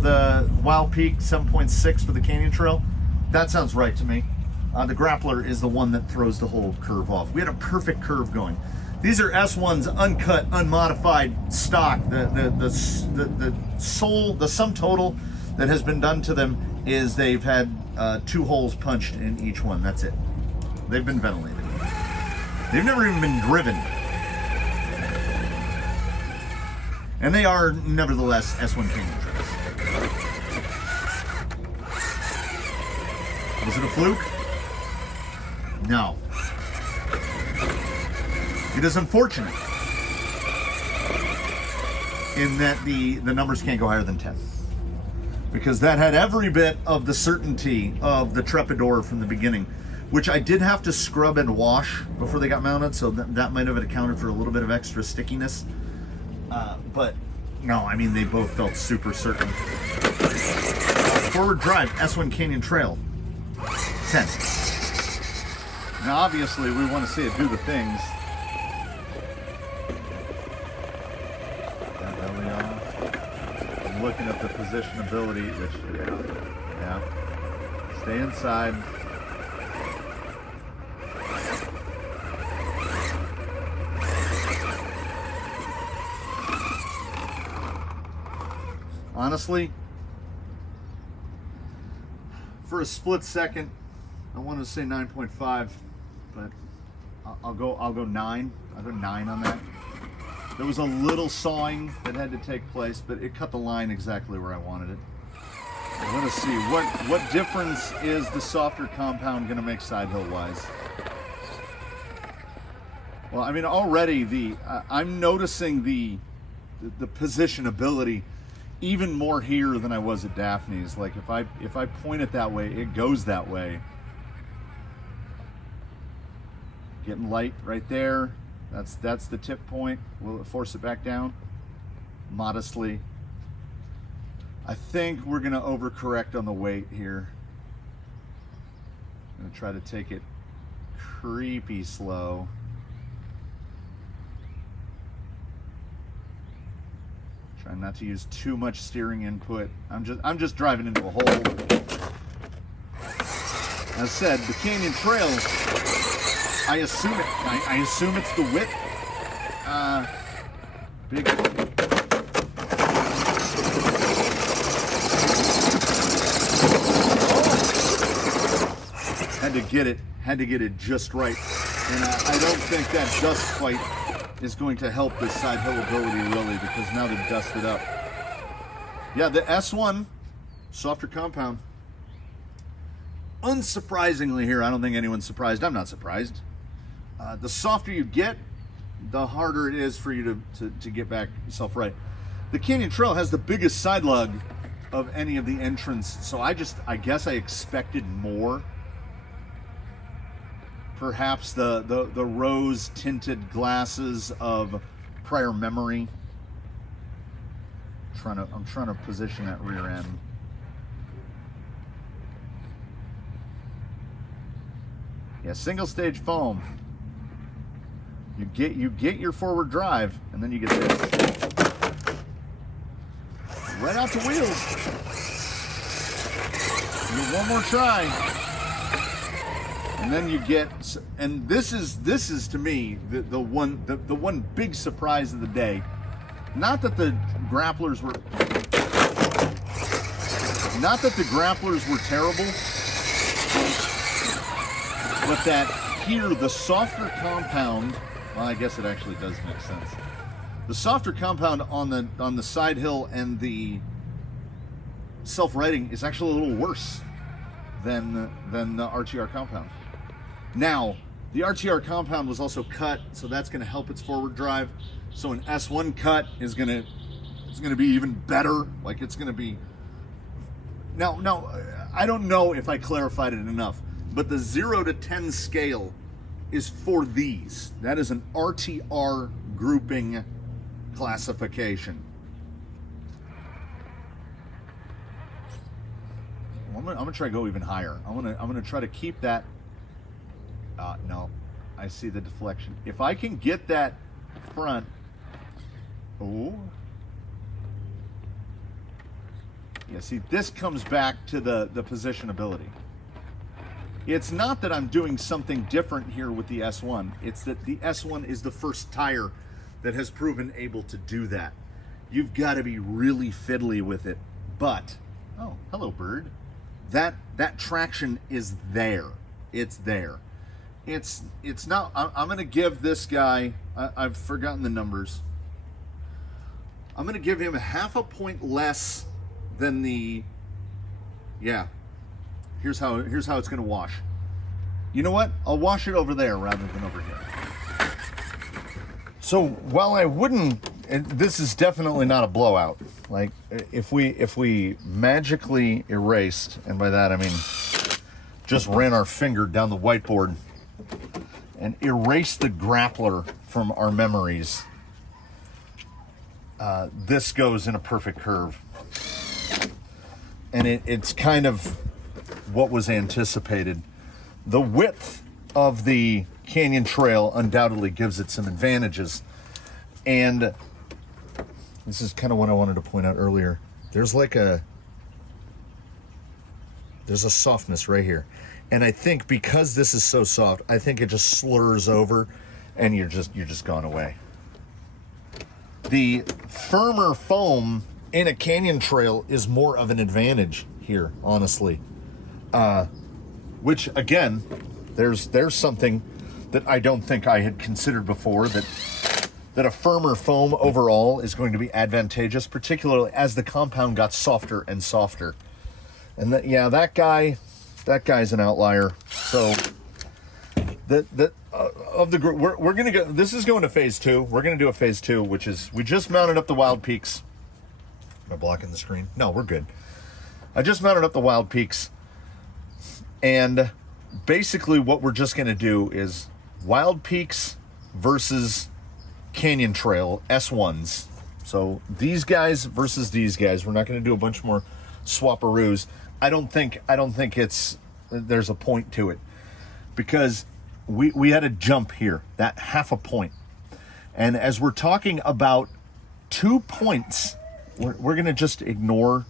the Wild Peak, 7.6 for the Canyon Trail. That sounds right to me. The grappler is the one that throws the whole curve off. We had a perfect curve going. These are S1s, uncut, unmodified stock. The sum total that has been done to them is they've had 2 holes punched in each one. That's it. They've been ventilated. They've never even been driven. And they are, nevertheless, S1 Canyon trails. Was it a fluke? No. It is unfortunate in that the numbers can't go higher than 10. Because that had every bit of the certainty of the Trepidor from the beginning, which I did have to scrub and wash before they got mounted, so that might have accounted for a little bit of extra stickiness. But no, I mean, they both felt super certain. Forward drive, S1 Canyon Trail, 10. Now, obviously, we want to see it do the things. I'm looking at the positionability, which, yeah. Stay inside. Honestly, for a split second, I wanted to say 9.5, but I'll go 9. I'll go 9 on that. There was a little sawing that had to take place, but it cut the line exactly where I wanted it. I want to see what difference is the softer compound going to make side hill wise. Well, I mean, already I'm noticing the positionability even more here than I was at Daphne's. Like if I point it that way, it goes that way. Getting light right there. That's the tip point. Will it force it back down? Modestly. I think we're gonna overcorrect on the weight here. I'm gonna try to take it creepy slow. Trying not to use too much steering input. I'm just driving into a hole. As I said, the Canyon Trail, I assume it's the width. Big. Had to get it just right. And I don't think that dust fight is going to help this side hill ability really, because now they've dusted up. Yeah, the S1, softer compound. Unsurprisingly here, I don't think anyone's surprised. I'm not surprised. The softer you get, the harder it is for you to get back yourself right. The Canyon Trail has the biggest side lug of any of the entrants, so I guess I expected more. Perhaps the rose tinted glasses of prior memory. I'm trying to position that rear end. Yeah, single stage foam. You get your forward drive, and then you get this. Right out the wheels. You one more try. And then you get, and this is to me the one big surprise of the day. Not that the grapplers were terrible, but that here the softer compound. Well, I guess it actually does make sense. The softer compound on the side hill and the self-righting is actually a little worse than the RTR compound. Now, the RTR compound was also cut, so that's going to help its forward drive. So an S1 cut is going to be even better. Like it's going to be. Now, I don't know if I clarified it enough, but the 0 to 10 scale is for these. That is an RTR grouping classification. I'm gonna try to go even higher. I'm gonna try to keep that. No, I see the deflection. If I can get that front, oh, yeah. See, this comes back to the positionability. It's not that I'm doing something different here with the S1. It's that the S1 is the first tire that has proven able to do that. You've got to be really fiddly with it. But, oh, hello, bird. That traction is there. It's there. It's not, I'm going to give this guy, I've forgotten the numbers. I'm going to give him 0.5 point less than the, yeah. Here's how it's going to wash. You know what? I'll wash it over there rather than over here. So while I wouldn't, this is definitely not a blowout. Like if we magically erased, and by that I mean just ran our finger down the whiteboard and erased the grappler from our memories, this goes in a perfect curve. And it's kind of what was anticipated. The width of the canyon trail undoubtedly gives it some advantages. And this is kind of what I wanted to point out earlier. There's a softness right here. And I think because this is so soft, I think it just slurs over and you're just gone away. The firmer foam in a canyon trail is more of an advantage here, honestly. Which again, there's something that I don't think I had considered before, that a firmer foam overall is going to be advantageous, particularly as the compound got softer and softer. And that guy's an outlier. So of the group, we're gonna go. This is going to phase 2. We're gonna do a phase 2, which is we just mounted up the Wild Peaks. Am I blocking the screen? No, we're good. I just mounted up the Wild Peaks. And basically what we're just going to do is Wild Peaks versus Canyon Trail S1s. So these guys versus these guys. We're not going to do a bunch more swapperoos. I don't think there's a point to it, because we had a jump here, that 0.5 point. And as we're talking about 2 points, we're going to just ignore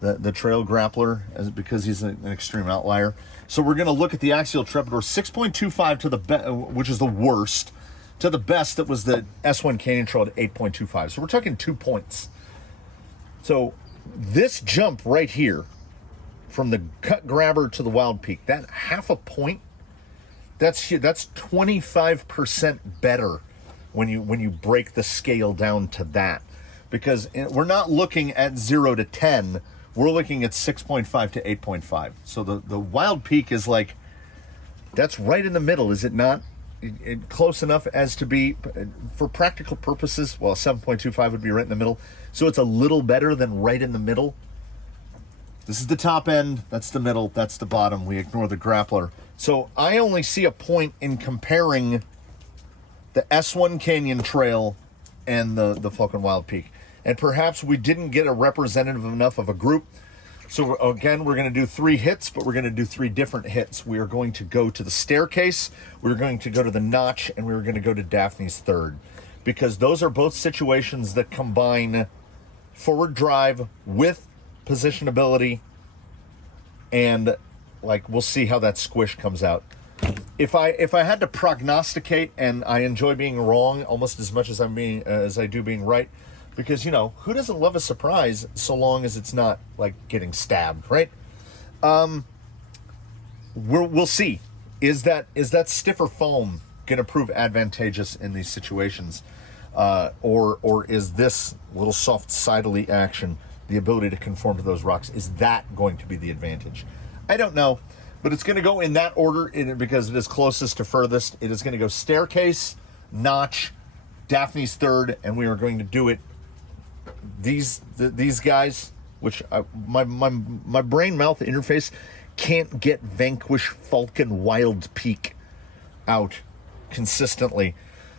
the trail grappler because he's an extreme outlier. So we're going to look at the axial trepidor, 6.25 to the which is the worst, to the best that was the S1 Canyon Trail at 8.25. So we're talking 2 points. So this jump right here from the cut grabber to the Wild Peak, that 0.5 point, that's 25% better when you break the scale down to that, because we're not looking at 0 to 10. We're looking at 6.5 to 8.5. So the Wild Peak is like, that's right in the middle, is it not? Close enough as to be, for practical purposes, well, 7.25 would be right in the middle. So it's a little better than right in the middle. This is the top end, that's the middle, that's the bottom. We ignore the grappler. So I only see a point in comparing the S1 Canyon Trail and the fucking Wild Peak. And perhaps we didn't get a representative enough of a group. So again, we're going to do 3 hits, but we're going to do 3 different hits. We are going to go to the staircase, we're going to go to the notch, and we're going to go to Daphne's third. Because those are both situations that combine forward drive with positionability. And like, we'll see how that squish comes out. If I had to prognosticate, and I enjoy being wrong almost as much as I do being right, because, you know, who doesn't love a surprise so long as it's not like getting stabbed, right? We'll see. Is that stiffer foam going to prove advantageous in these situations, or is this little soft sidely action, the ability to conform to those rocks, is that going to be the advantage? I don't know, but it's going to go in that order because it is closest to furthest. It is going to go staircase, notch, Daphne's third, and we are going to do it. These guys, which my brain mouth interface can't get Vanquish, Falcon, Wild Peak out consistently.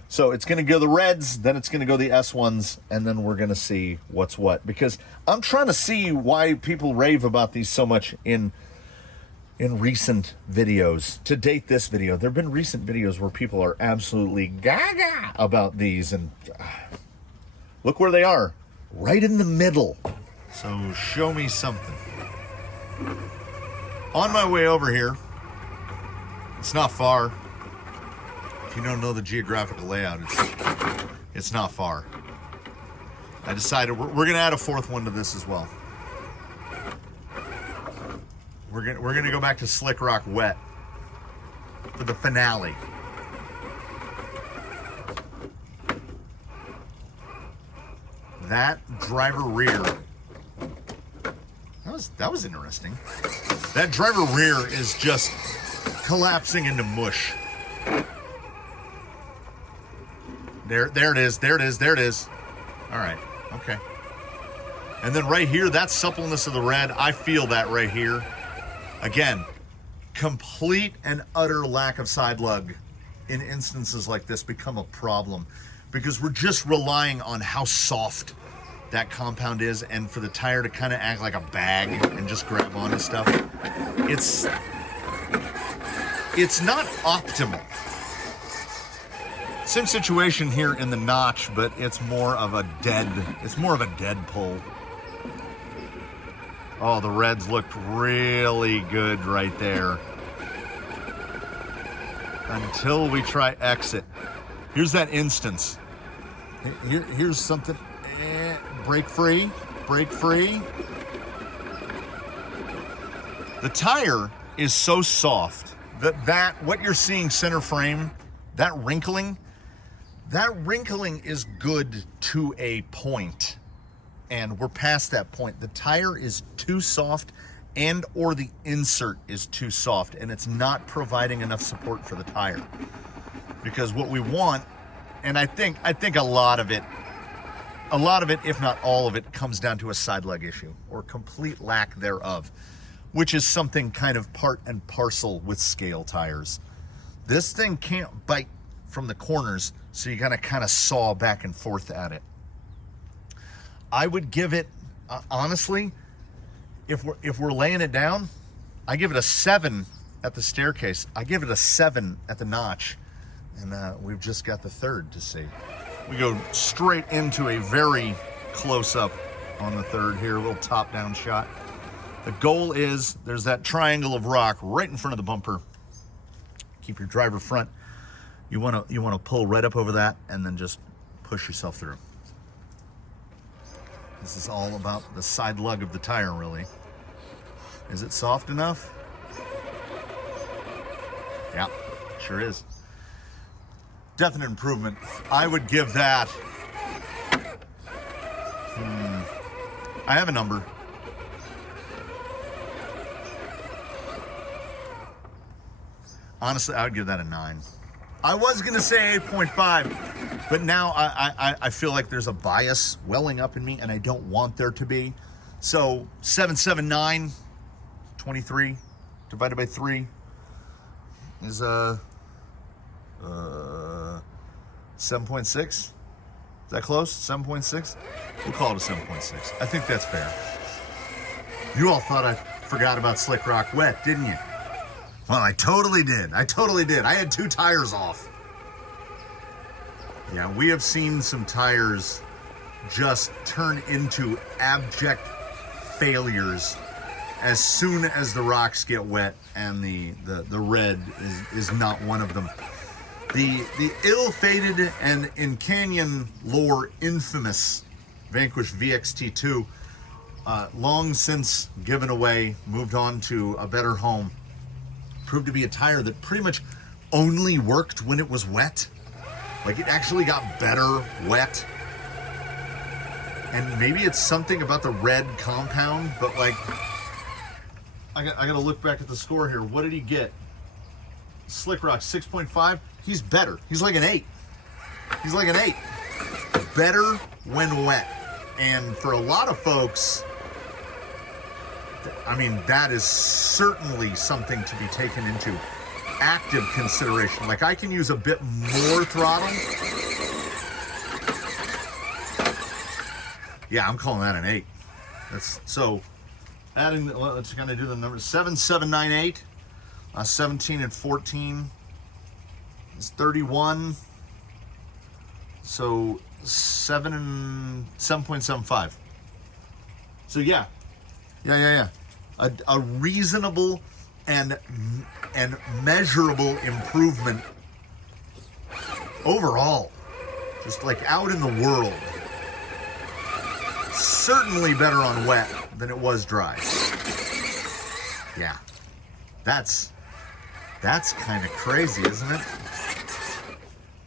So it's going to go the reds, then it's going to go the S1s, and then we're going to see what's what. Because I'm trying to see why people rave about these so much in recent videos. To date this video, there have been recent videos where people are absolutely gaga about these, and look where they are. Right in the middle. So show me something. On my way over here, It's not far. If you don't know the geographical layout, it's not far. I decided we're going to add a fourth one to this as well. We're going to go back to Slick Rock Wet for the finale. That driver rear, that was interesting. That driver rear is just collapsing into mush. There it is. All right, okay. And then right here, that suppleness of the red, I feel that right here. Again, complete and utter lack of side lug in instances like this become a problem because we're just relying on how soft that compound is, and for the tire to kind of act like a bag and just grab onto stuff. It's not optimal. Same situation here in the notch, but it's more of a dead pull. Oh, the reds looked really good right there. Until we try exit. Here's that instance. Here's something. Brake free. The tire is so soft that what you're seeing center frame, that wrinkling is good to a point. And we're past that point. The tire is too soft and or the insert is too soft, and it's not providing enough support for the tire. Because what we want, and I think a lot of it, if not all of it, comes down to a side leg issue or complete lack thereof, which is something kind of part and parcel with scale tires. This thing can't bite from the corners, so you gotta kind of saw back and forth at it. I would give it, honestly, if we're laying it down, I give it a 7 at the staircase. I give it a 7 at the notch, and we've just got the third to see. We go straight into a very close-up on the third here, a little top-down shot. The goal is, there's that triangle of rock right in front of the bumper. Keep your driver front. You wanna pull right up over that and then just push yourself through. This is all about the side lug of the tire, really. Is it soft enough? Yeah, sure is. Definite improvement. I would give that, I have a number. Honestly, I would give that a 9. I was gonna say 8.5, but now I feel like there's a bias welling up in me and I don't want there to be. So 779, 23 divided by 3 is 7.6. Is that close? 7.6? We'll call it a 7.6. I think that's fair. You all thought I forgot about Slick Rock Wet, didn't you? Well, I totally did. I had 2 tires off. Yeah, we have seen some tires just turn into abject failures as soon as the rocks get wet, and the red is not one of them. The ill-fated and in Canyon lore infamous Vanquish VXT2, long since given away, moved on to a better home, proved to be a tire that pretty much only worked when it was wet. Like, it actually got better wet. And maybe it's something about the red compound, but like, I gotta look back at the score here. What did he get? Slick Rock 6.5. He's better. He's like an 8. He's like an 8. Better when wet. And for a lot of folks, I mean, that is certainly something to be taken into active consideration. Like, I can use a bit more throttle. Yeah, I'm calling that an 8. That's so adding, well, let's kind of do the numbers. 7, 7, 9, 8. 17 and 14 is 31. So 7 and 7.75. So yeah. A reasonable and and measurable improvement overall. Just like out in the world. Certainly better on wet than it was dry. Yeah. That's kind of crazy, isn't it?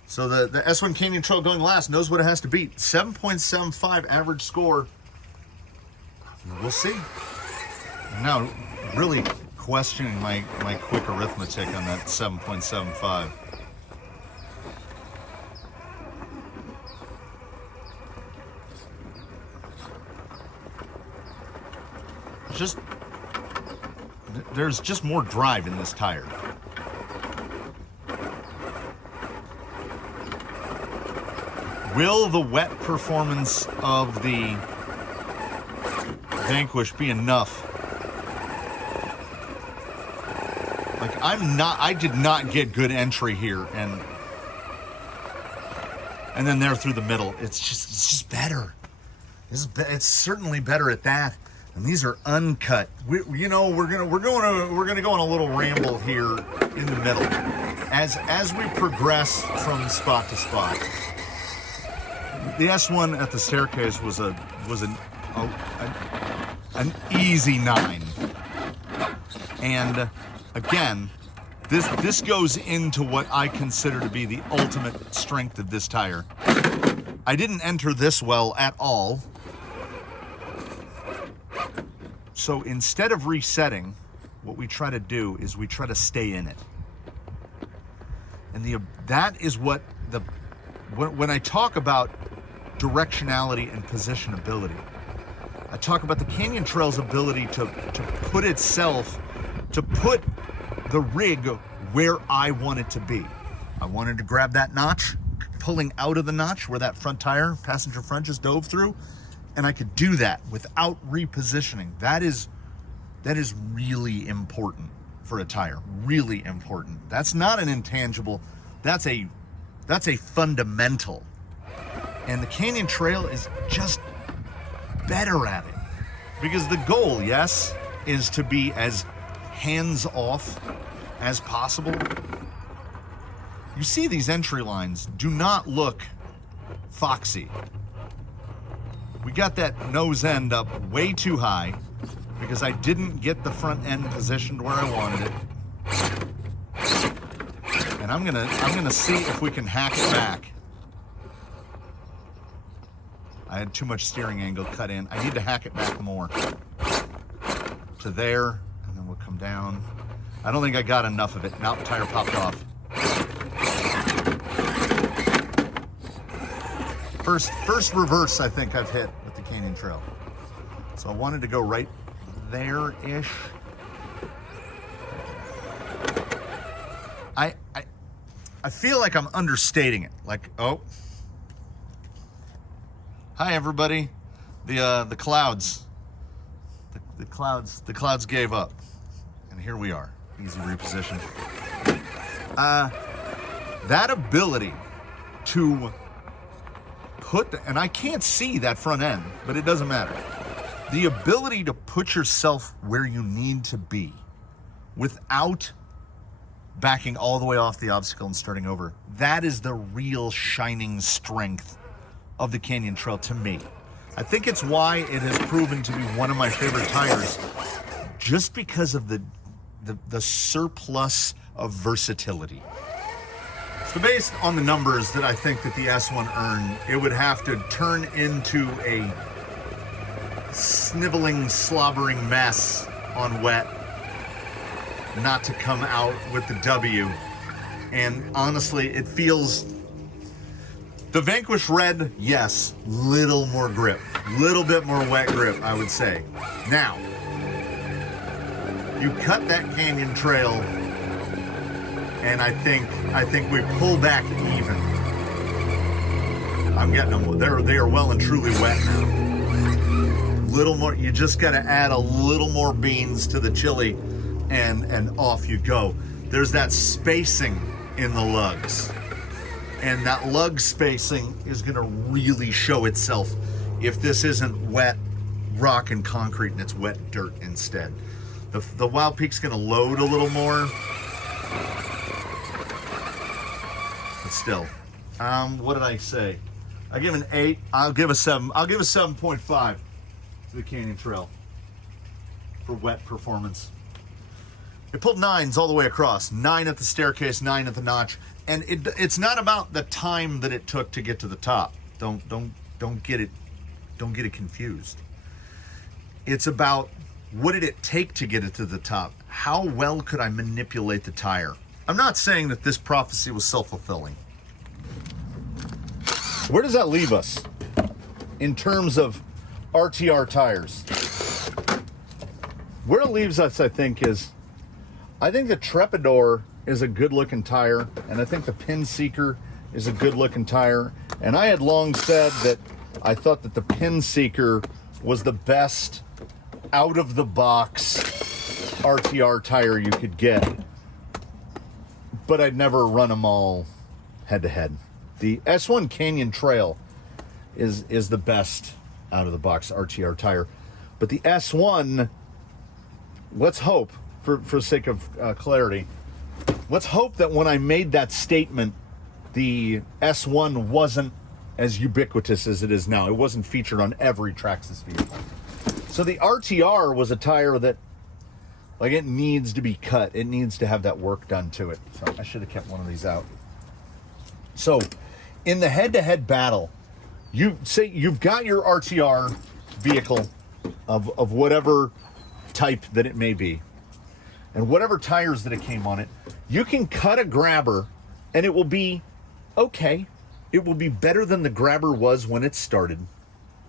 So the S1 Canyon Trail going last knows what it has to beat. 7.75 average score. We'll see. I'm now really questioning my quick arithmetic on that 7.75. There's just more drive in this tire. Will the wet performance of the Vanquish be enough? Like, I did not get good entry here, and then there through the middle. It's just better. It's certainly better at that. And these are uncut. We're gonna go on a little ramble here in the middle as we progress from spot to spot. The S1 at the staircase was an easy 9, and again, this goes into what I consider to be the ultimate strength of this tire. I didn't enter this well at all. So instead of resetting, what we try to do is we try to stay in it. And that is what when I talk about directionality and positionability, I talk about the Canyon Trail's ability to put the rig where I want it to be. I wanted to grab that notch, pulling out of the notch where that front tire, passenger front, just dove through. And I could do that without repositioning. That is really important for a tire. Really important. That's not an intangible. That's a fundamental. And the Canyon Trail is just better at it. Because the goal, yes, is to be as hands-off as possible. You see these entry lines do not look foxy. We got that nose end up way too high because I didn't get the front end positioned where I wanted it. And I'm gonna see if we can hack it back. I had too much steering angle cut in. I need to hack it back more. To there, and then we'll come down. I don't think I got enough of it. Now the tire popped off. First reverse I think I've hit with the Canyon Trail. So I wanted to go right there-ish. I feel like I'm understating it. Like, oh. Hi everybody. The clouds. The clouds gave up. And here we are. Easy reposition. That ability to and I can't see that front end, but it doesn't matter. The ability to put yourself where you need to be without backing all the way off the obstacle and starting over, that is the real shining strength of the Canyon Trail to me. I think it's why it has proven to be one of my favorite tires, just because of the surplus of versatility. So based on the numbers that I think that the S1 earned, it would have to turn into a sniveling, slobbering mess on wet not to come out with the W. And honestly, it feels... The Vanquish Red, yes, little more grip. Little bit more wet grip, I would say. Now, you cut that Canyon Trail, and I think we pull back even. I'm getting them. They are well and truly wet now. Little more. You just got to add a little more beans to the chili, and off you go. There's that spacing in the lugs, and that lug spacing is going to really show itself if this isn't wet rock and concrete and it's wet dirt instead. The Wild Peak's going to load a little more. But still, what did I say? I give an 8. I'll give a 7. I'll give a 7.5 to the Canyon Trail for wet performance. It pulled 9s all the way across. 9 at the staircase, 9 at the notch, and it's not about the time that it took to get to the top. Don't get it confused. It's about what did it take to get it to the top? How well could I manipulate the tire? I'm not saying that this prophecy was self-fulfilling. Where does that leave us in terms of RTR tires? Where it leaves us, I think the Trepidor is a good-looking tire, and I think the Pin Seeker is a good-looking tire. And I had long said that I thought that the Pin Seeker was the best out-of-the-box RTR tire you could get, but I'd never run them all head-to-head. The S1 Canyon Trail is the best out-of-the-box RTR tire, but the S1, let's hope, for sake of clarity, let's hope that when I made that statement, the S1 wasn't as ubiquitous as it is now. It wasn't featured on every Traxxas vehicle. So the RTR was a tire that, like, it needs to be cut. It needs to have that work done to it. So I should have kept one of these out. So in the head-to-head battle, you say you've got your RTR vehicle of whatever type that it may be, and whatever tires that it came on it, you can cut a grabber and it will be okay. It will be better than the grabber was when it started,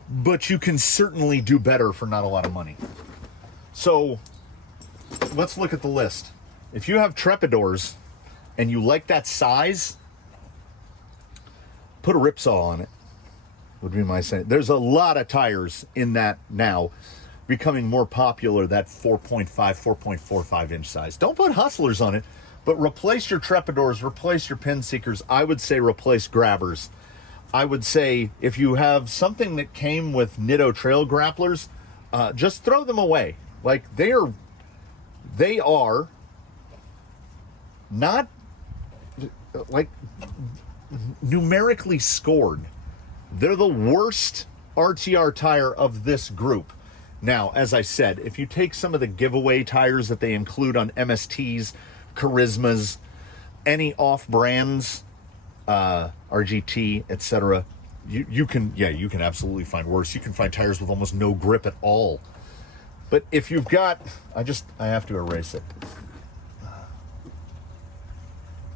but you can certainly do better for not a lot of money. So let's look at the list. If you have Trepidors and you like that size, put a ripsaw on it, would be my saying. There's a lot of tires in that now, becoming more popular, that 4.5, 4.45 inch size. Don't put Hustlers on it, but replace your Trepidors, replace your Pin Seekers. I would say replace grabbers. I would say if you have something that came with Nitto Trail Grapplers, just throw them away. Like, they are not, like, numerically scored. They're the worst RTR tire of this group. Now, as I said, if you take some of the giveaway tires that they include on MSTs, Charismas, any off-brands, RGT, etc., you can absolutely find worse. You can find tires with almost no grip at all. But if you've got, I have to erase it.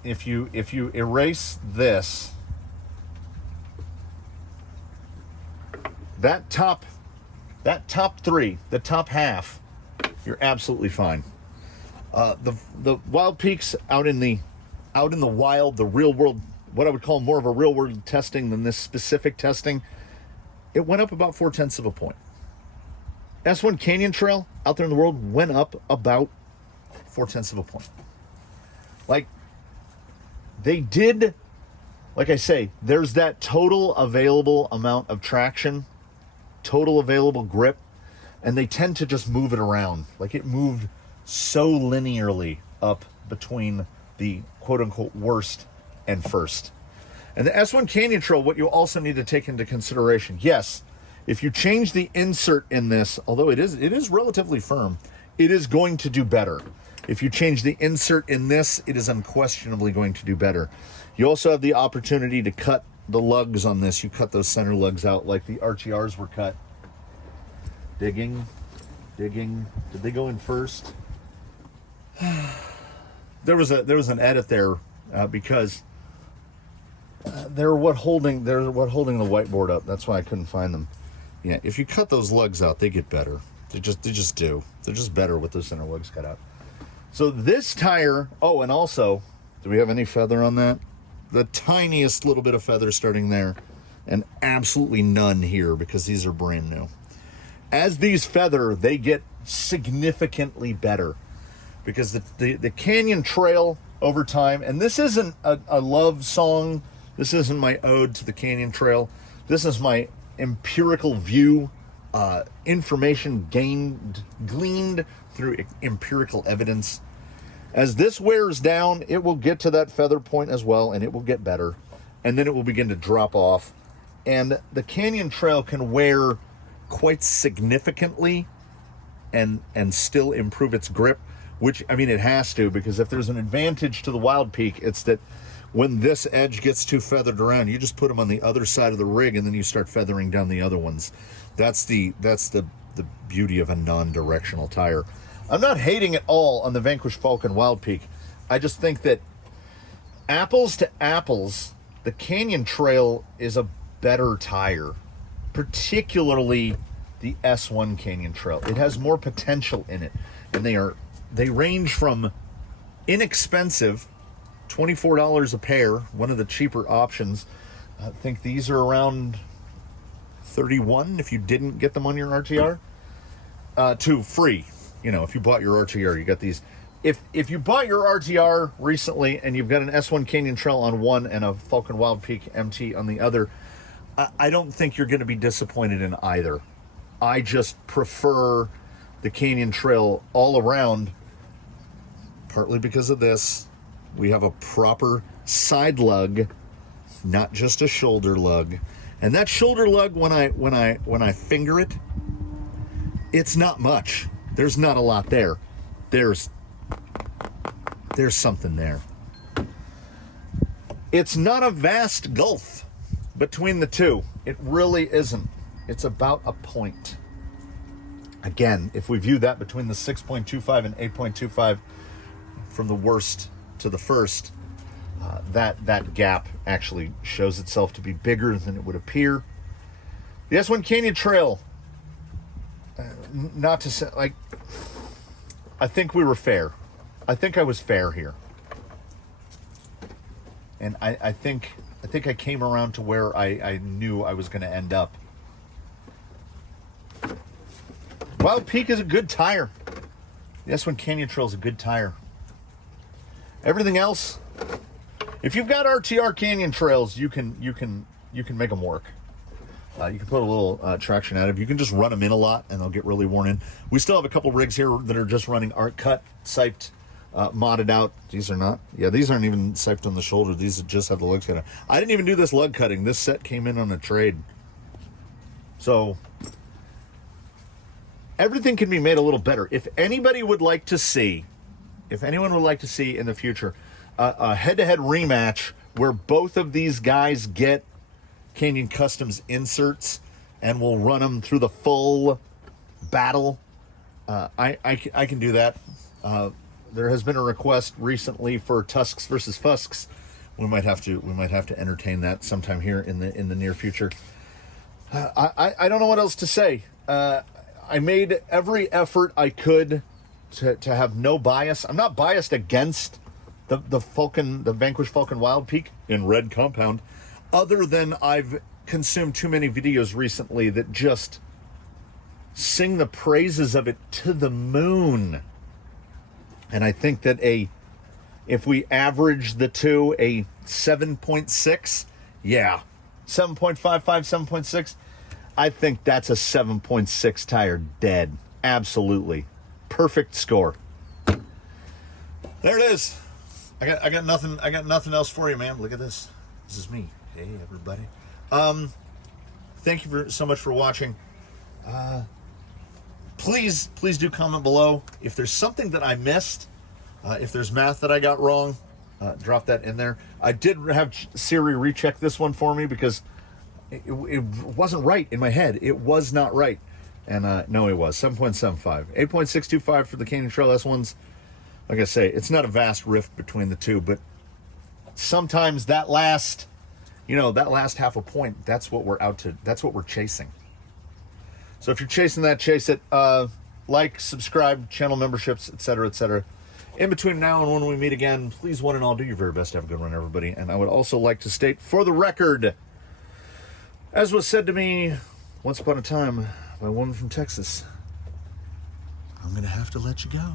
If you erase this, that top three, the top half, you're absolutely fine. The Wild Peaks out in the wild, the real world, what I would call more of a real world testing than this specific testing, it went up about 0.4 of a point. S1 Canyon Trail out there in the world went up about 0.4 of a point. Like, they did, like I say, there's that total available amount of traction, total available grip, and they tend to just move it around. Like, it moved so linearly up between the quote-unquote worst and first. And the S1 Canyon Trail, what you also need to take into consideration, yes, if you change the insert in this, although it is relatively firm, it is going to do better. If you change the insert in this, it is unquestionably going to do better. You also have the opportunity to cut the lugs on this. You cut those center lugs out like the RTRs were cut. Digging. Did they go in first? There was an edit there because they're what holding the whiteboard up. That's why I couldn't find them. Yeah, if you cut those lugs out, they get better. They just do. They're just better with those center lugs cut out. So this tire, oh, and also, do we have any feather on that? The tiniest little bit of feather starting there, and absolutely none here because these are brand new. As these feather, they get significantly better because the Canyon Trail over time, and this isn't a love song, this isn't my ode to the Canyon Trail, this is my empirical view, information gleaned through empirical evidence. As this wears down, it will get to that feather point as well, and it will get better. And then it will begin to drop off. And the Canyon Trail can wear quite significantly and still improve its grip, which, I mean, it has to, because if there's an advantage to the Wild Peak, it's that when this edge gets too feathered around, you just put them on the other side of the rig and then you start feathering down the other ones. That's the beauty of a non-directional tire. I'm not hating at all on the Vanquish Falcon Wild Peak. I just think that apples to apples, the Canyon Trail is a better tire, particularly the S1 Canyon Trail. It has more potential in it, and they range from inexpensive, $24 a pair, one of the cheaper options. I think these are around $31 if you didn't get them on your RTR, to free. You know, if you bought your RTR, you got these. If you bought your RTR recently and you've got an S1 Canyon Trail on one and a Falcon Wild Peak MT on the other, I don't think you're going to be disappointed in either. I just prefer the Canyon Trail all around, partly because of this. We have a proper side lug, not just a shoulder lug. And that shoulder lug, when I finger it, it's not much. There's not a lot there. There's something there. It's not a vast gulf between the two. It really isn't. It's about a point. Again, if we view that between the 6.25 and 8.25 from the worst to the first, that gap actually shows itself to be bigger than it would appear. The S1 Canyon Trail, not to say, like, I think we were fair. I think I was fair here. And I think I came around to where I knew I was going to end up. Wild Peak is a good tire. The S1 Canyon Trail is a good tire. Everything else, if you've got RTR Canyon Trails, you can make them work. You can put a little traction additive. You can just run them in a lot, and they'll get really worn in. We still have a couple rigs here that are just running Art Cut, siped, modded out. These are not. Yeah, these aren't even siped on the shoulder. These just have the lugs cut out. I didn't even do this lug cutting. This set came in on a trade. So everything can be made a little better. If anybody would like to see, if anyone would like to see in the future, a head-to-head rematch where both of these guys get Canyon Customs inserts and we'll run them through the full battle, I can do that. There has been a request recently for Tusks versus Fusks. We might have to entertain that sometime here in the near future. I don't know what else to say. I made every effort I could to have no bias. I'm not biased against the Vanquish Falcon Wild Peak in red compound, other than I've consumed too many videos recently that just sing the praises of it to the moon. And I think that if we average the two, a 7.6, yeah, 7.55, 7.6, I think that's a 7.6 tire dead. Absolutely. Perfect score. There it is. I got nothing else for you, man. Look at this. This is me. Hey, everybody. Thank you so much for watching. Please do comment below if there's something that I missed. If there's math that I got wrong, drop that in there. I did have Siri recheck this one for me because it wasn't right in my head. It was not right. And no, it was 7.75. 8.625 for the Canyon Trail S1s. Like I say, it's not a vast rift between the two, but sometimes that last half a point, that's what we're chasing. So if you're chasing that, chase it. Like, subscribe, channel memberships, etc., etc. In between now and when we meet again, please, one and all, do your very best to have a good run, everybody. And I would also like to state, for the record, as was said to me once upon a time by a woman from Texas, I'm going to have to let you go.